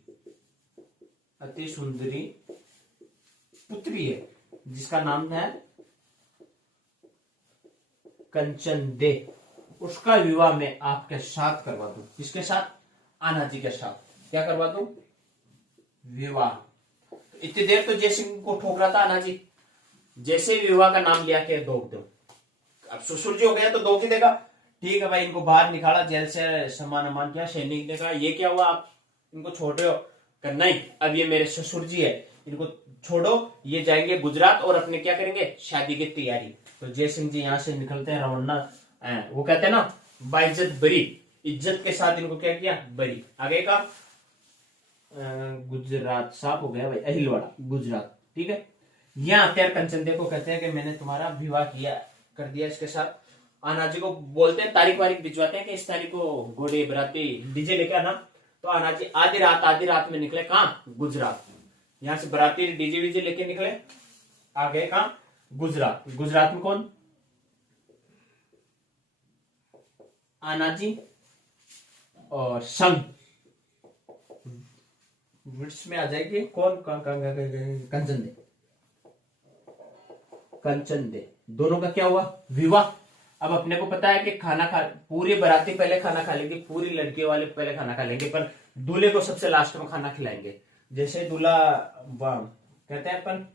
पुत्री है जिसका नाम है कंचन दे, उसका विवाह मैं आपके साथ करवा दूं। किसके साथ, आना जी के साथ। क्या करवा दूं, विवाह। इतनी देर तो जय सिंह को ठोक रहा था आना जी, जैसे विवाह का नाम लिया के दो दो। अब ससुर जी हो गया तो दो की देगा, ठीक है भाई। इनको बाहर निकाला जेल से, सामान अमान किया। सैनिक ने कहा ये क्या हुआ, आप इनको छोड़ रहे हो, कर नहीं अब ये मेरे ससुर जी है, इनको छोड़ो, ये जाएंगे गुजरात और अपने क्या करेंगे, शादी की तैयारी। तो जय सिंह जी यहाँ से निकलते हैं रवाना, वो कहते हैं ना बाइज्जत बरी, इज्जत के साथ इनको क्या किया, बरी। आगे का गुजरात साफ हो गया भाई, अहिलवाड़ा गुजरात, ठीक है। यहाँ आते हैं कंचनदे को, कहते हैं कि मैंने तुम्हारा विवाह किया कर दिया इसके साथ। आना जी को बोलते हैं, तारीख वारीख भिजवाते हैं कि इस तारीख को घोड़े बराती डीजे लेके आना। तो आना जी आधी रात में निकले, कहाँ, गुजरात। यहाँ से बराती डीजे वीजे लेके निकले, आगे कहाँ, गुजरात। गुजरात में कौन, आना जी और संग वृक्ष में आ जाएगी कौन, कंचन दे। दोनों का क्या हुआ, विवाह। अब अपने को पता है कि खाना खा, पूरी बराती पहले खाना खा लेंगे, पूरी लड़की वाले पहले खाना खा लेंगे, पर दूल्हे को सबसे लास्ट में खाना खिलाएंगे। जैसे दूल्हा कहते हैं अपन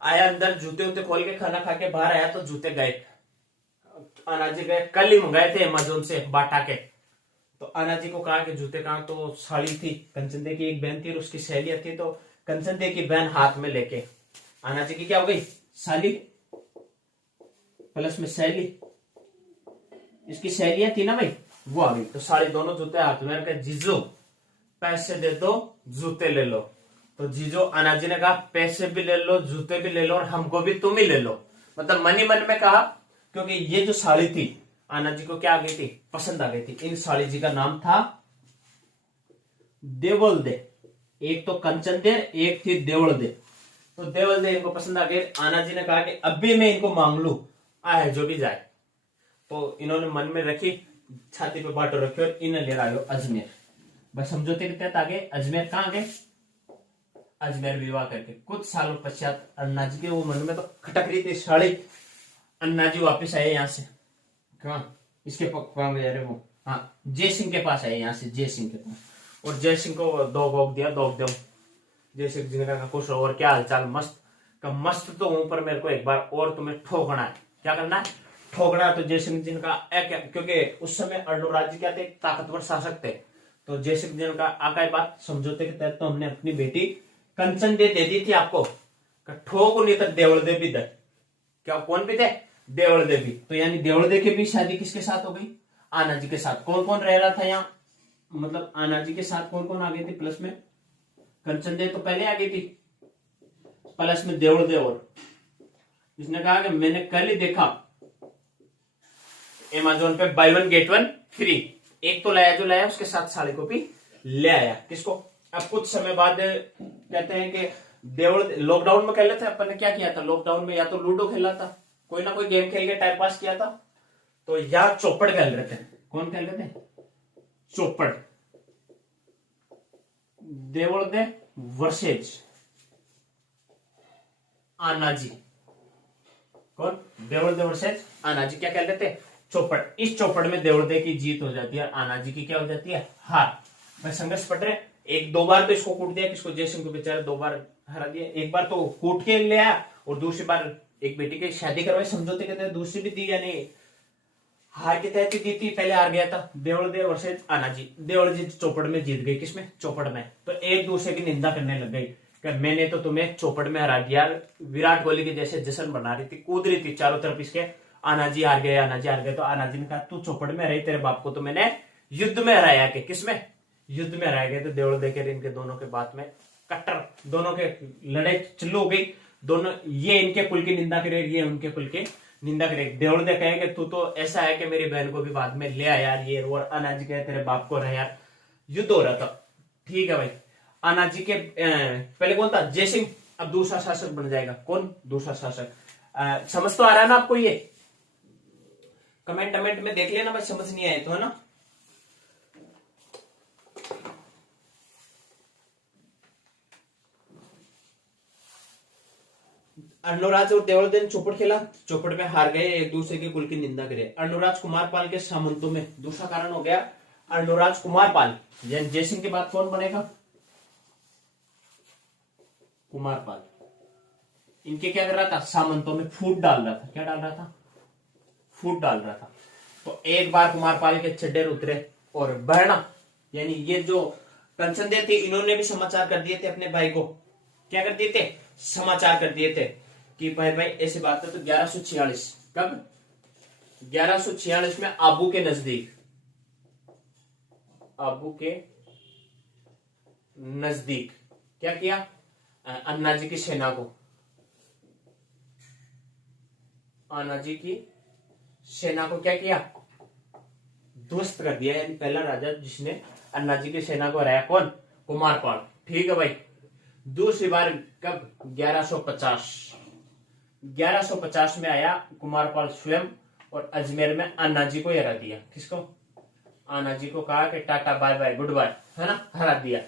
आया अंदर, जूते उते खोल के खाना खा के बाहर आया तो जूते गए। आना जी गए, कल ही मंगाए थे अमेज़न से बाटा के। तो आना जी को कहा कि जूते कहाँ, तो साड़ी थी, कंचनदे की एक बहन थी और उसकी सहेलियां थी। तो कंचनदे की बहन हाथ में लेके, आना जी की क्या हो गई, साली प्लस में सहेली, इसकी सहेलियां थी ना भाई, वो आ गई। तो साड़ी दोनों जूते हाथ में रखे, जीजो पैसे दे दो जूते ले लो। तो जीजो, आना जी ने कहा पैसे भी ले लो, जूते भी ले लो, और हमको भी तुम ही ले लो। मतलब मन ही मन में कहा, क्योंकि ये जो साड़ी थी आना जी को क्या आ गई थी, पसंद आ गई थी। इन साड़ी जी का नाम था देवल दे, एक तो कंचन दे, एक थी देवल दे। तो देवल दे इनको पसंद आ गई। आना जी ने कहा कि अभी मैं इनको मांग लू, आए जो भी जाए। तो इन्होंने मन में रखी, छाती पे बाटो रखी और इन्हें ले आयो अजमेर। बस समझौते के तहत आगे अजमेर, कहां गए, अजमेर विवाह करके। कुछ सालों पश्चात अन्ना जी के वो मन में तो खटक रही थी साड़ी, अन्ना जी वापिस आए यहाँ से, कहा इसके कहाँ गए, अरे वो हाँ जय सिंह के पास आए, यहाँ से जय सिंह के पास। और जय सिंह को दो भोग दिया, दो दो। जय सिंह जी ने कहा खुश हो, और क्या हालचाल, मस्त का मस्त तो हूं, पर मेरे को एक बार और तुम्हें ठोकना है। क्या करना है, ठोकना है। तो जय सिंह जी ने कहा, क्योंकि उस समय अर्णोराज जी क्या थे, ताकतवर शासक थे। तो जय सिंह जी ने कहा आका बात, समझौते के तहत तो हमने अपनी बेटी कंचन दे दी थी आपको, ठोक नहीं तक देवल दे भी दे। क्या कौन भी थे, देवल देवी। तो यानी देवल दे की भी शादी किसके साथ हो गई, आना जी के साथ। कौन कौन रह रहा था यहाँ, मतलब आना जी के साथ कौन कौन आ गई थी प्लस में, कंचन दे तो पहले आ गई थी, प्लस में देवल दे। और इसने कहा कि मैंने कल ही देखा अमेज़न पे by one get one free, एक तो लाया जो लाया उसके साथ साड़ी को भी ले आया। किसको, अब कुछ समय बाद कहते हैं कि देवल, लॉकडाउन में खेले थे अपन ने, क्या किया था लॉकडाउन में, या तो लूडो खेला था, कोई ना कोई गेम खेल के टाइम पास किया था। तो या चौपड़ खेल रहे थे, कौन खेल रहे थे, चौपड़। देवल दे वर्सेज आना जी, कौन, देवल दे वर्सेज आना जी, क्या खेल रहे थे, चौपड़। इस चौपड़ में देवल दे की जीत हो जाती है, आना जी की क्या हो जाती है, हार। भाई संघर्ष पड़ रहे, एक दो बार तो इसको कूट दिया, किसको, जय सिंह को बेचारे दो बार हरा दिया। एक बार तो कूट के ले आया और दूसरी बार एक बेटी की शादी करवाई समझौते के तहत, दूसरी भी दी, यानी हार के तहत ही दी थी, पहले हार गया था। देवल दे वर्सेज आना जी, देवल जी चौपड़ में जीत गई, किसमें, चौपड़ में। तो एक दूसरे की निंदा करने लग गई कि मैंने तो तुम्हें चौपड़ में हरा दिया, विराट कोहली के जैसे जश्न बना रही थी, कूद रही थी चारों तरफ इसके, आना जी हार गए, आना जी हार गए। तो आना जी ने कहा तू चौपड़ में रही, तेरे बाप को तो मैंने युद्ध में हराया के, किसमें, युद्ध में हराया गया। तो देवल देकर इनके दोनों के बात में कट्टर, दोनों के लड़ाई चालू हो गई। दोनों, ये इनके कुल की निंदा करे, ये उनके कुल की निंदा करे। देवल दे कहेंगे तू तो ऐसा है कि मेरी बहन को भी बाद में ले आ यार, ये। और अनाजी कहे तेरे बाप को रह यार। युद्ध हो रहा था। ठीक है भाई। अनाजी के पहले कौन था? जयसिंह। अब दूसरा शासक बन जाएगा। कौन दूसरा शासक? समझ तो आ रहा है ना आपको? ये कमेंट में देख लेना भाई, समझ नहीं आए तो, है ना। अर्णोराज और देवलदेन चौपड़ खेला, चौपड़ में हार गए, एक दूसरे के कुल की निंदा करे। अर्णोराज कुमारपाल के सामंतों में दूसरा कारण हो गया अर्णोराज कुमारपाल। जयसिंह के बाद कौन बनेगा? कुमारपाल। इनके क्या कर रहा था? सामंतों में फूट डाल रहा था। क्या डाल रहा था? फूट डाल रहा था। तो एक बार कुमारपाल के चड्डेर उतरे और बहना, यानी ये जो कंचनदेव थे, इन्होंने भी समाचार कर दिए थे अपने भाई को। क्या कर दिए थे? समाचार कर दिए थे कि भाई ऐसी बात है। तो 1146, कब? 1146 में आबू के नजदीक, आबू के नजदीक क्या किया? अन्ना जी की सेना को, अन्ना जी की सेना को क्या किया? ध्वस्त कर दिया। यानी पहला राजा जिसने अन्ना जी की सेना को हराया कौन? कुमारपाल। ठीक है भाई। दूसरी बार कब? 1150। 1150 में आया कुमारपाल स्वयं और अजमेर में अन्ना जी को हरा दिया। किसको? अन्ना जी को कहा कि tata bye bye goodbye, है ना, हरा दिया।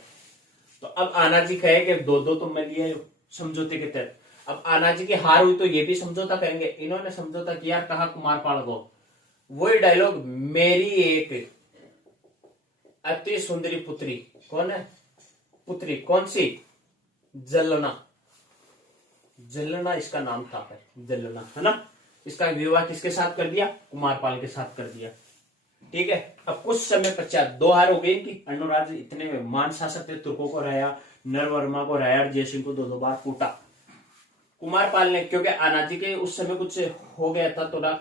तो अब अन्ना जी कहे कि दो दो तुम में लिए समझौते के तहत। अब अन्ना जी की हार हुई तो ये भी समझौता करेंगे। इन्होंने समझौता किया, कहा कुमारपाल को वही डायलॉग, मेरी एक अति सुंदरी पुत्री। कौन है पुत्री? कौन सी? जलना। जलना इसका नाम था, जलना, है ना। इसका विवाह किसके साथ कर दिया? कुमारपाल के साथ कर दिया। ठीक है। अब कुछ समय पश्चात दो हार हो गई इनकी। अर्णोराज इतने मान शासक थे, तुर्कों को रहा, नरवर्मा को रहा, जयसिंह को दो दो बार कूटा। कुमारपाल ने, क्योंकि अनाजी के उस समय कुछ हो गया था थोड़ा,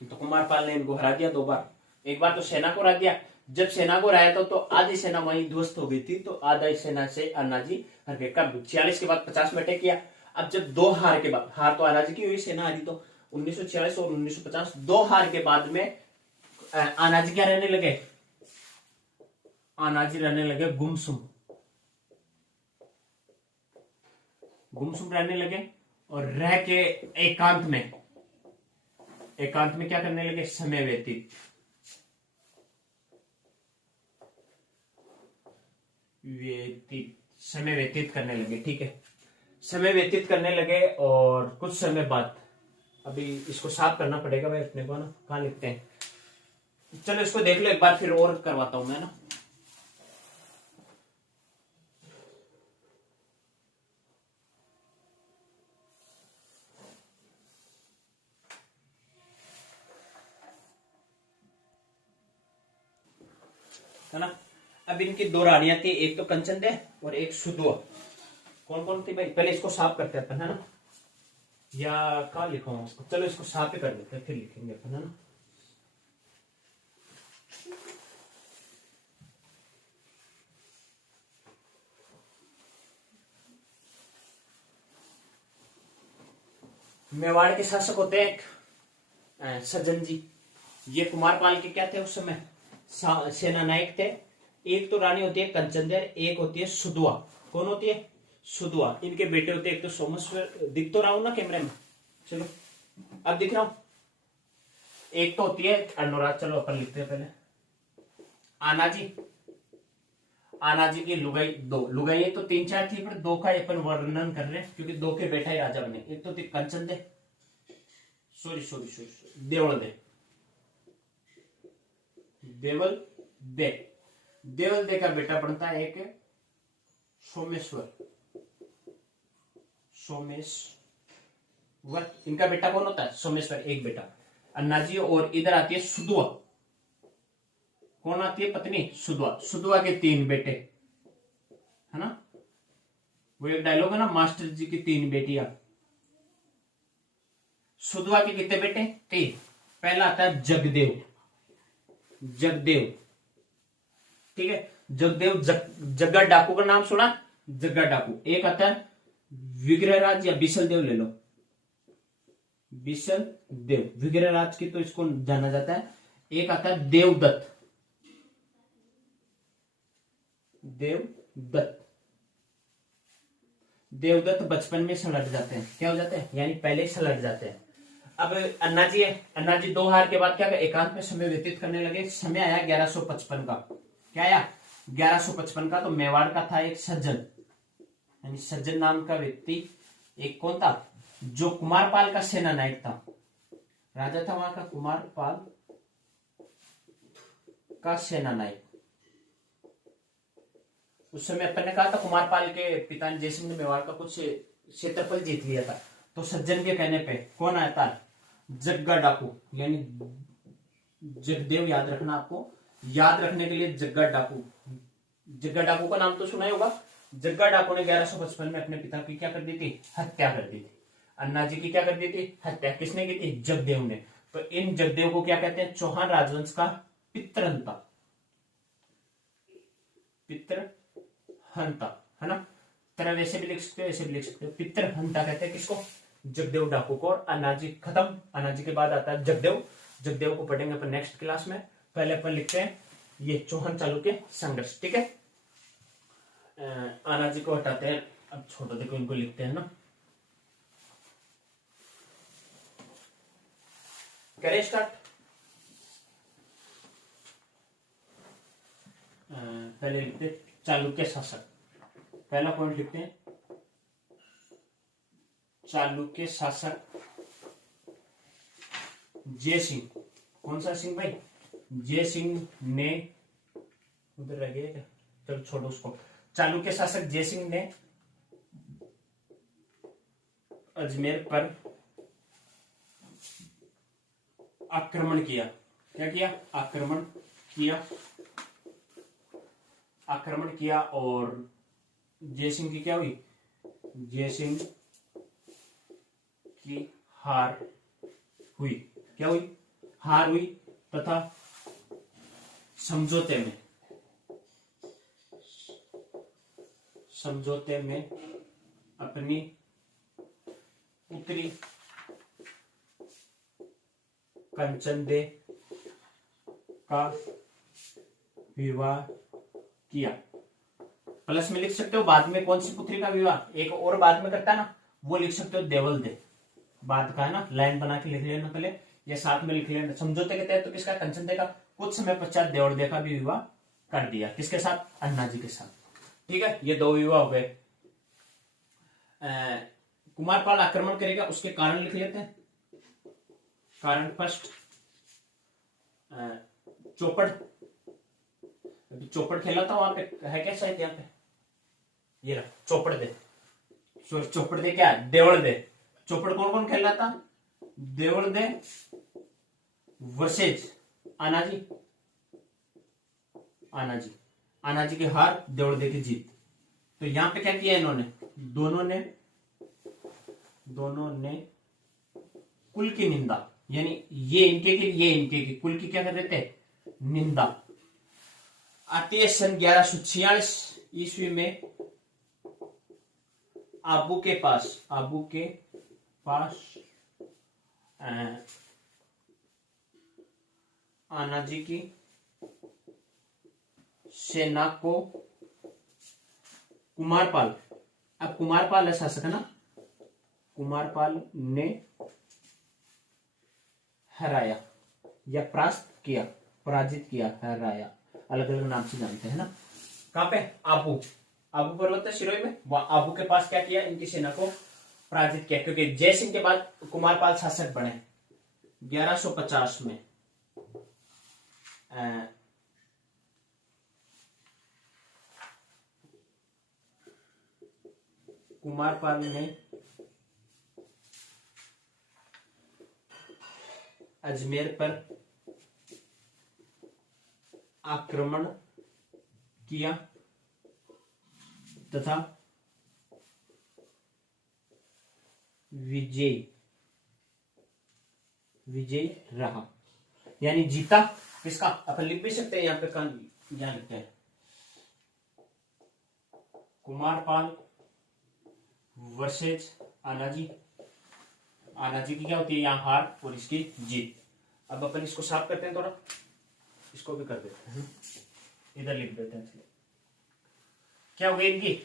तो कुमारपाल ने इनको हरा दिया दो बार। एक बार तो सेना को हरा दिया। जब सेना को हराया था तो आधी सेना वहीं ध्वस्त हो गई थी, तो आधा सेना से अन्नाजी हर गए। कब? 46 के बाद 50 में अटैक किया। अब जब दो हार के बाद, हार तो अन्नाजी की हुई, सेना हारी, तो 1946 और 1950 दो हार के बाद में अन्नाजी क्या रहने लगे? अन्नाजी रहने लगे गुमसुम। गुमसुम रहने लगे और रह के एकांत में क्या करने लगे? समय व्यतीत। समय व्यतीत करने लगे। ठीक है। समय व्यतीत करने लगे और कुछ समय बाद, अभी इसको साफ करना पड़ेगा भाई अपने को ना, कहां लिखते हैं? चलो इसको देख लो एक बार, फिर और करवाता हूं मैं ना। है ना। अब इनकी दो रानियां थी, एक तो कंचनदेव और एक सुदुआ। कौन कौन थी भाई? पहले इसको साफ करते हैं अपन, है ना। या कहा लिखो इसको? चलो इसको साफ ही कर देते हैं, फिर लिखेंगे अपन, है ना। मेवाड़ के शासक होते हैं सज्जन जी। ये कुमारपाल के क्या थे उस समय? सेना नायक थे। एक तो रानी होती है कंचनदेव, एक होती है सुदुआ। कौन होती है? सुदुआ। इनके बेटे होते हैं एक तो सोमेश्वर, दिख तो रहा हूं ना कैमरे में? चलो अब दिख रहा हूं। एक तो होती है अर्णोराज। चलो अपन लिखते हैं पहले। आनाजी। आनाजी की लुगाई दो। लुगाई तो तीन चार थी, पर दो का अपन वर्णन कर रहे हैं क्योंकि दो के बेटा ही राजा बने। एक तो थी कंचनदेव, सॉरी देवल दे, देवल दे। देवल दे का बेटा बनता है एक सोमेश्वर। इनका बेटा कौन होता है? सोमेश्वर, एक बेटा अन्नाजी। और इधर आती है सुदुआ। कौन आती है? पत्नी सुदुआ। सुदुआ के तीन बेटे, है ना। वो एक डायलॉग है ना, मास्टर जी की तीन बेटियां। सुदुआ के कितने बेटे? तीन। पहला आता है जगदेव। ठीक है। जगदेव जग्गा डाकू का नाम सुना? जग्गा डाकू। एक आता है विग्रहराज या बिसल देव, ले लो बिसल देव, विग्रहराज की तो इसको जाना जाता है। एक आता है देवदत्त, देवदत्त। देवदत्त बचपन में सलट जाते हैं, क्या हो जाते हैं, यानी पहले ही सलट जाते हैं। अब अन्ना जी है, अन्ना जी 2 हार के बाद क्या एकांत में समय व्यतीत करने लगे। समय आया 1155 का, क्या आया 1155 का। तो मेवाड़ का था एक सज्जन, यानी सज्जन नाम का व्यक्ति, एक कौन था, जो कुमारपाल का सेना नायक था, राजा था वहां का, कुमारपाल का सेना नायक। उस समय अपन ने कहा था कुमारपाल के पिता जयसिंह ने मेवाड़ का कुछ क्षेत्रफल जीत लिया था। तो सज्जन के कहने पे कौन आया था, जग्गा डाकू, यानी जगदेव, याद रखना, आपको याद रखने के लिए जग्गा डाकू। जग्गा डाकू का नाम तो सुना ही होगा। जग्गा डाकू ने 1155 में अपने पिता की क्या कर दी थी, हत्या कर दी थी। अन्ना जी की क्या कर दी थी, हत्या। किसने की थी, जगदेव ने। तो इन जगदेव को क्या कहते हैं, चौहान राजवंश का पितृहंता, पितृहंता, है ना। तरह वैसे भी लिख सकते हो, ऐसे भी लिख सकते हो। पितृहंता कहते हैं किसको, जगदेव डाकू को। और अनाजी खत्म, अनाजी के बाद आता है जगदेव। जगदेव को पढ़ेंगे अपन नेक्स्ट क्लास में। पहले अपन लिखते हैं ये चौहान चालुक्य संघर्ष, ठीक है। अनाजी को हटाते हैं, अब छोटो देखो इनको लिखते हैं ना। करें स्टार्ट। पहले लिखते हैं चालुक्य शासक। पहला पॉइंट लिखते हैं चालुक्य शासक जय सिंह। कौन सा सिंह भाई, जय सिंह ने, उधर रह गया क्या, चलो छोड़ो उसको। चालुक्य शासक जय सिंह ने अजमेर पर आक्रमण किया। क्या किया, आक्रमण किया, आक्रमण किया। और जय सिंह की क्या हुई, जय सिंह की हार हुई। क्या हुई, हार हुई। तथा समझौते में, समझौते में अपनी पुत्री कंचन दे का विवाह किया। प्लस में लिख सकते हो बाद में कौन सी पुत्री का विवाह, एक और बाद में करता है ना, वो लिख सकते हो देवल दे, बाद का है ना, लाइन बना के लिख लेना पहले, या साथ में लिख लेना। समझौते के तहत तो किसका, कंचन दे का। कुछ समय पश्चात देवल दे का भी विवाह कर दिया, किसके साथ, अन्ना जी के साथ, ठीक है। ये 2 विवाह हो गए। कुमारपाल आक्रमण करेगा, उसके कारण लिख लेते हैं। कारण फर्स्ट, चौपड़, चौपड़ खेला था वहां पे, है क्या शायद यहाँ पे, ये रहा चौपड़ दे, चौपड़ दे क्या, देवल दे। चौपड़ कौन कौन खेल रहा था, देवल दे वर्सेज आनाजी, आनाजी, आनाजी की हार, देवल दे की जीत। तो यहां पे क्या किया इन्होंने, दोनों ने कुल की निंदा, यानी ये इनके की, ये इनके की, कुल की क्या कर देते, निंदा। आती है सन 1146 ईस्वी में आबू के पास आनाजी की सेना को कुमारपाल, अब कुमारपाल है शासक है ना, कुमारपाल ने हराया या परास्त किया, पराजित किया, हराया, अलग अलग नाम से जानते हैं ना। कहां पे, आबू, आबू पर्वत है सिरोही में, वहां आबू के पास क्या किया, इनकी सेना को पराजित किया। क्योंकि जयसिंह के बाद कुमारपाल शासक बने 1150 में। कुमारपाल ने अजमेर पर आक्रमण किया तथा विजय रहा, यानी जीता। किसका, अपन लिख भी सकते हैं यहाँ पे, यहाँ लिखते हैं कुमारपाल वर्सेज आनाजी। आनाजी की क्या होती है यहाँ हार और इसकी जीत। अब अपन इसको साफ करते हैं, थोड़ा इसको भी कर देते हैं, इधर लिख देते हैं। क्या हो गई इनकी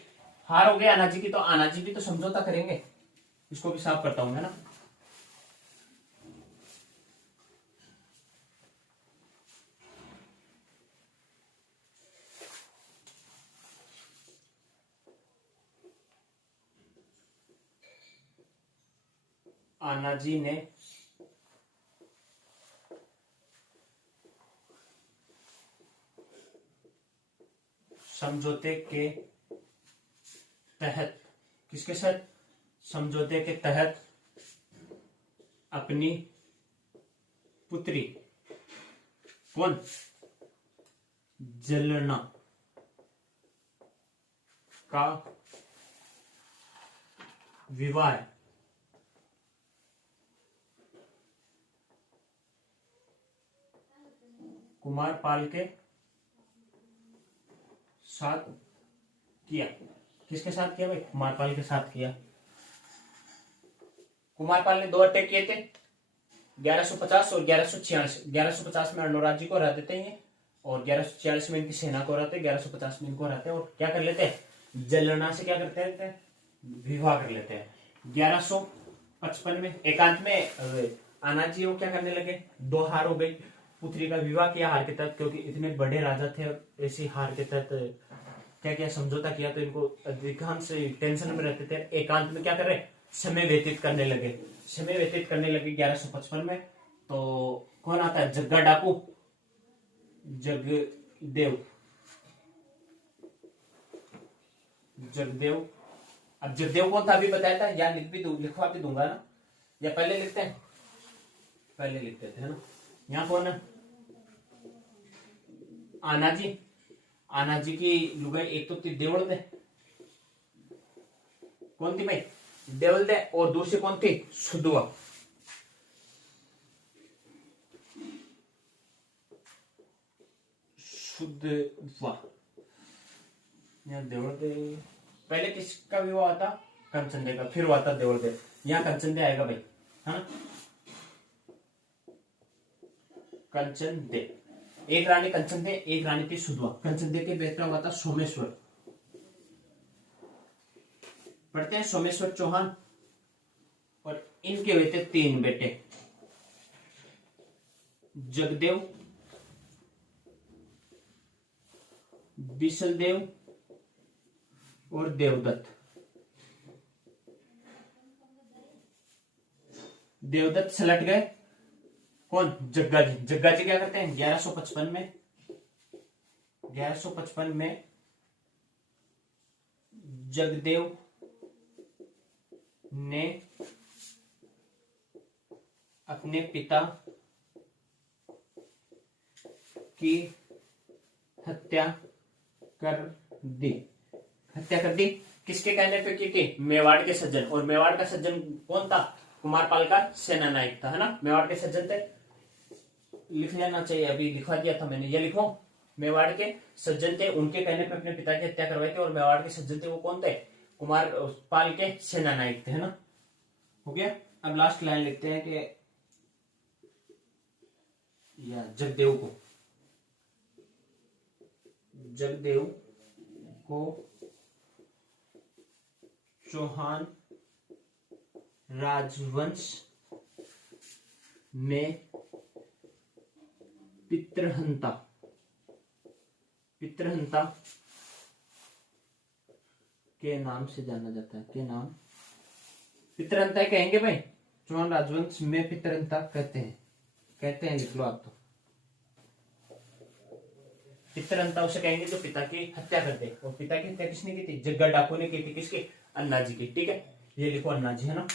हार हो गई आनाजी की, तो आनाजी भी तो समझौता करेंगे। इसको भी साफ करता हूं है ना। आनाजी ने समझौते के तहत, किसके साथ? समझौते के तहत अपनी पुत्री, कौन? जलना का विवाह कुमारपाल के साथ किया। किसके साथ किया भाई? कुमारपाल के साथ किया। कुमारपाल ने 2 अटैक किए थे, 1150 और 1146। 1150 में अर्णोराज जी को हरा देते हैं और 1146 में इनकी सेना को हराते हैं, 1150 में इनको हराते हैं और क्या कर लेते हैं? जलना से क्या करते हैं? विवाह कर लेते हैं। 1155 में एकांत में आनाजी वो क्या करने लगे? 2 हार हो गई, पुत्री का विवाह किया हार के तहत, क्योंकि इतने बड़े राजा थे और ऐसी हार के तहत क्या क्या समझौता किया, तो इनको अधिकांश टेंशन में रहते थे। एकांत में क्या कर रहे? समय व्यतीत करने लगे। समय व्यतीत करने लगे 1155 में। तो कौन आता है? जग्गा डाकू, जगदेव। जगदेव, अब जगदेव कौन था अभी बताया था, या लिखवा भी दूंगा ना, या पहले लिखते हैं? पहले लिख देते हैं ना। यहाँ कौन है? आनाजी। आनाजी की लुगाई एक तो थी देवल दे, कौन थी भाई? देवल दे, और दूसरी कौन थी? सुदवा। सुदवा, यहाँ देवल दे। पहले किसका विवाह हुआ था? कंचनदे का, फिर हुआ था देवल दे। यहाँ कंचनदे आएगा भाई, है ना। कंचनदे, एक रानी कंचनदे, एक रानी थी सुदवा। कंचनदे के बेटा हुआ था सोमेश्वर। पढ़ते हैं सोमेश्वर चौहान, और इनके हुए थे 3 बेटे, जगदेव, बिसलदेव और देवदत्त। देवदत्त से लट गए, कौन? जग्गा जी। जग्गा जी क्या करते हैं? 1155 में, 1155 में जगदेव ने अपने पिता की हत्या कर दी। हत्या कर दी किसके कहने पे की थी? मेवाड़ के सज्जन। और मेवाड़ का सज्जन कौन था? कुमारपाल का सेना नायक था, है ना। मेवाड़ के सज्जन थे, लिख लेना चाहिए, अभी लिखवा दिया था मैंने, ये लिखो। मेवाड़ के सज्जन थे, उनके कहने पे अपने पिता की हत्या करवाई थी। और मेवाड़ के सज्जन थे वो कौन थे? कुमारपाल के सेना नायक थे, है ना। हो गया। अब लास्ट लाइन लिखते हैं कि या जगदेव को चौहान राजवंश में पितृहंता के नाम से जाना जाता है। के नाम पितृहंता कहेंगे भाई, चौहान राजवंश में पितृहंता कहते हैं, लिख लो आप। तो पितृहंता उसे कहेंगे जो पिता की हत्या करते हैं। और पिता की हत्या किसने की थी? जग्गा डाकू ने की थी। किसकी? अन्ना जी की। ठीक है, ये लिखो अन्ना जी, है ना।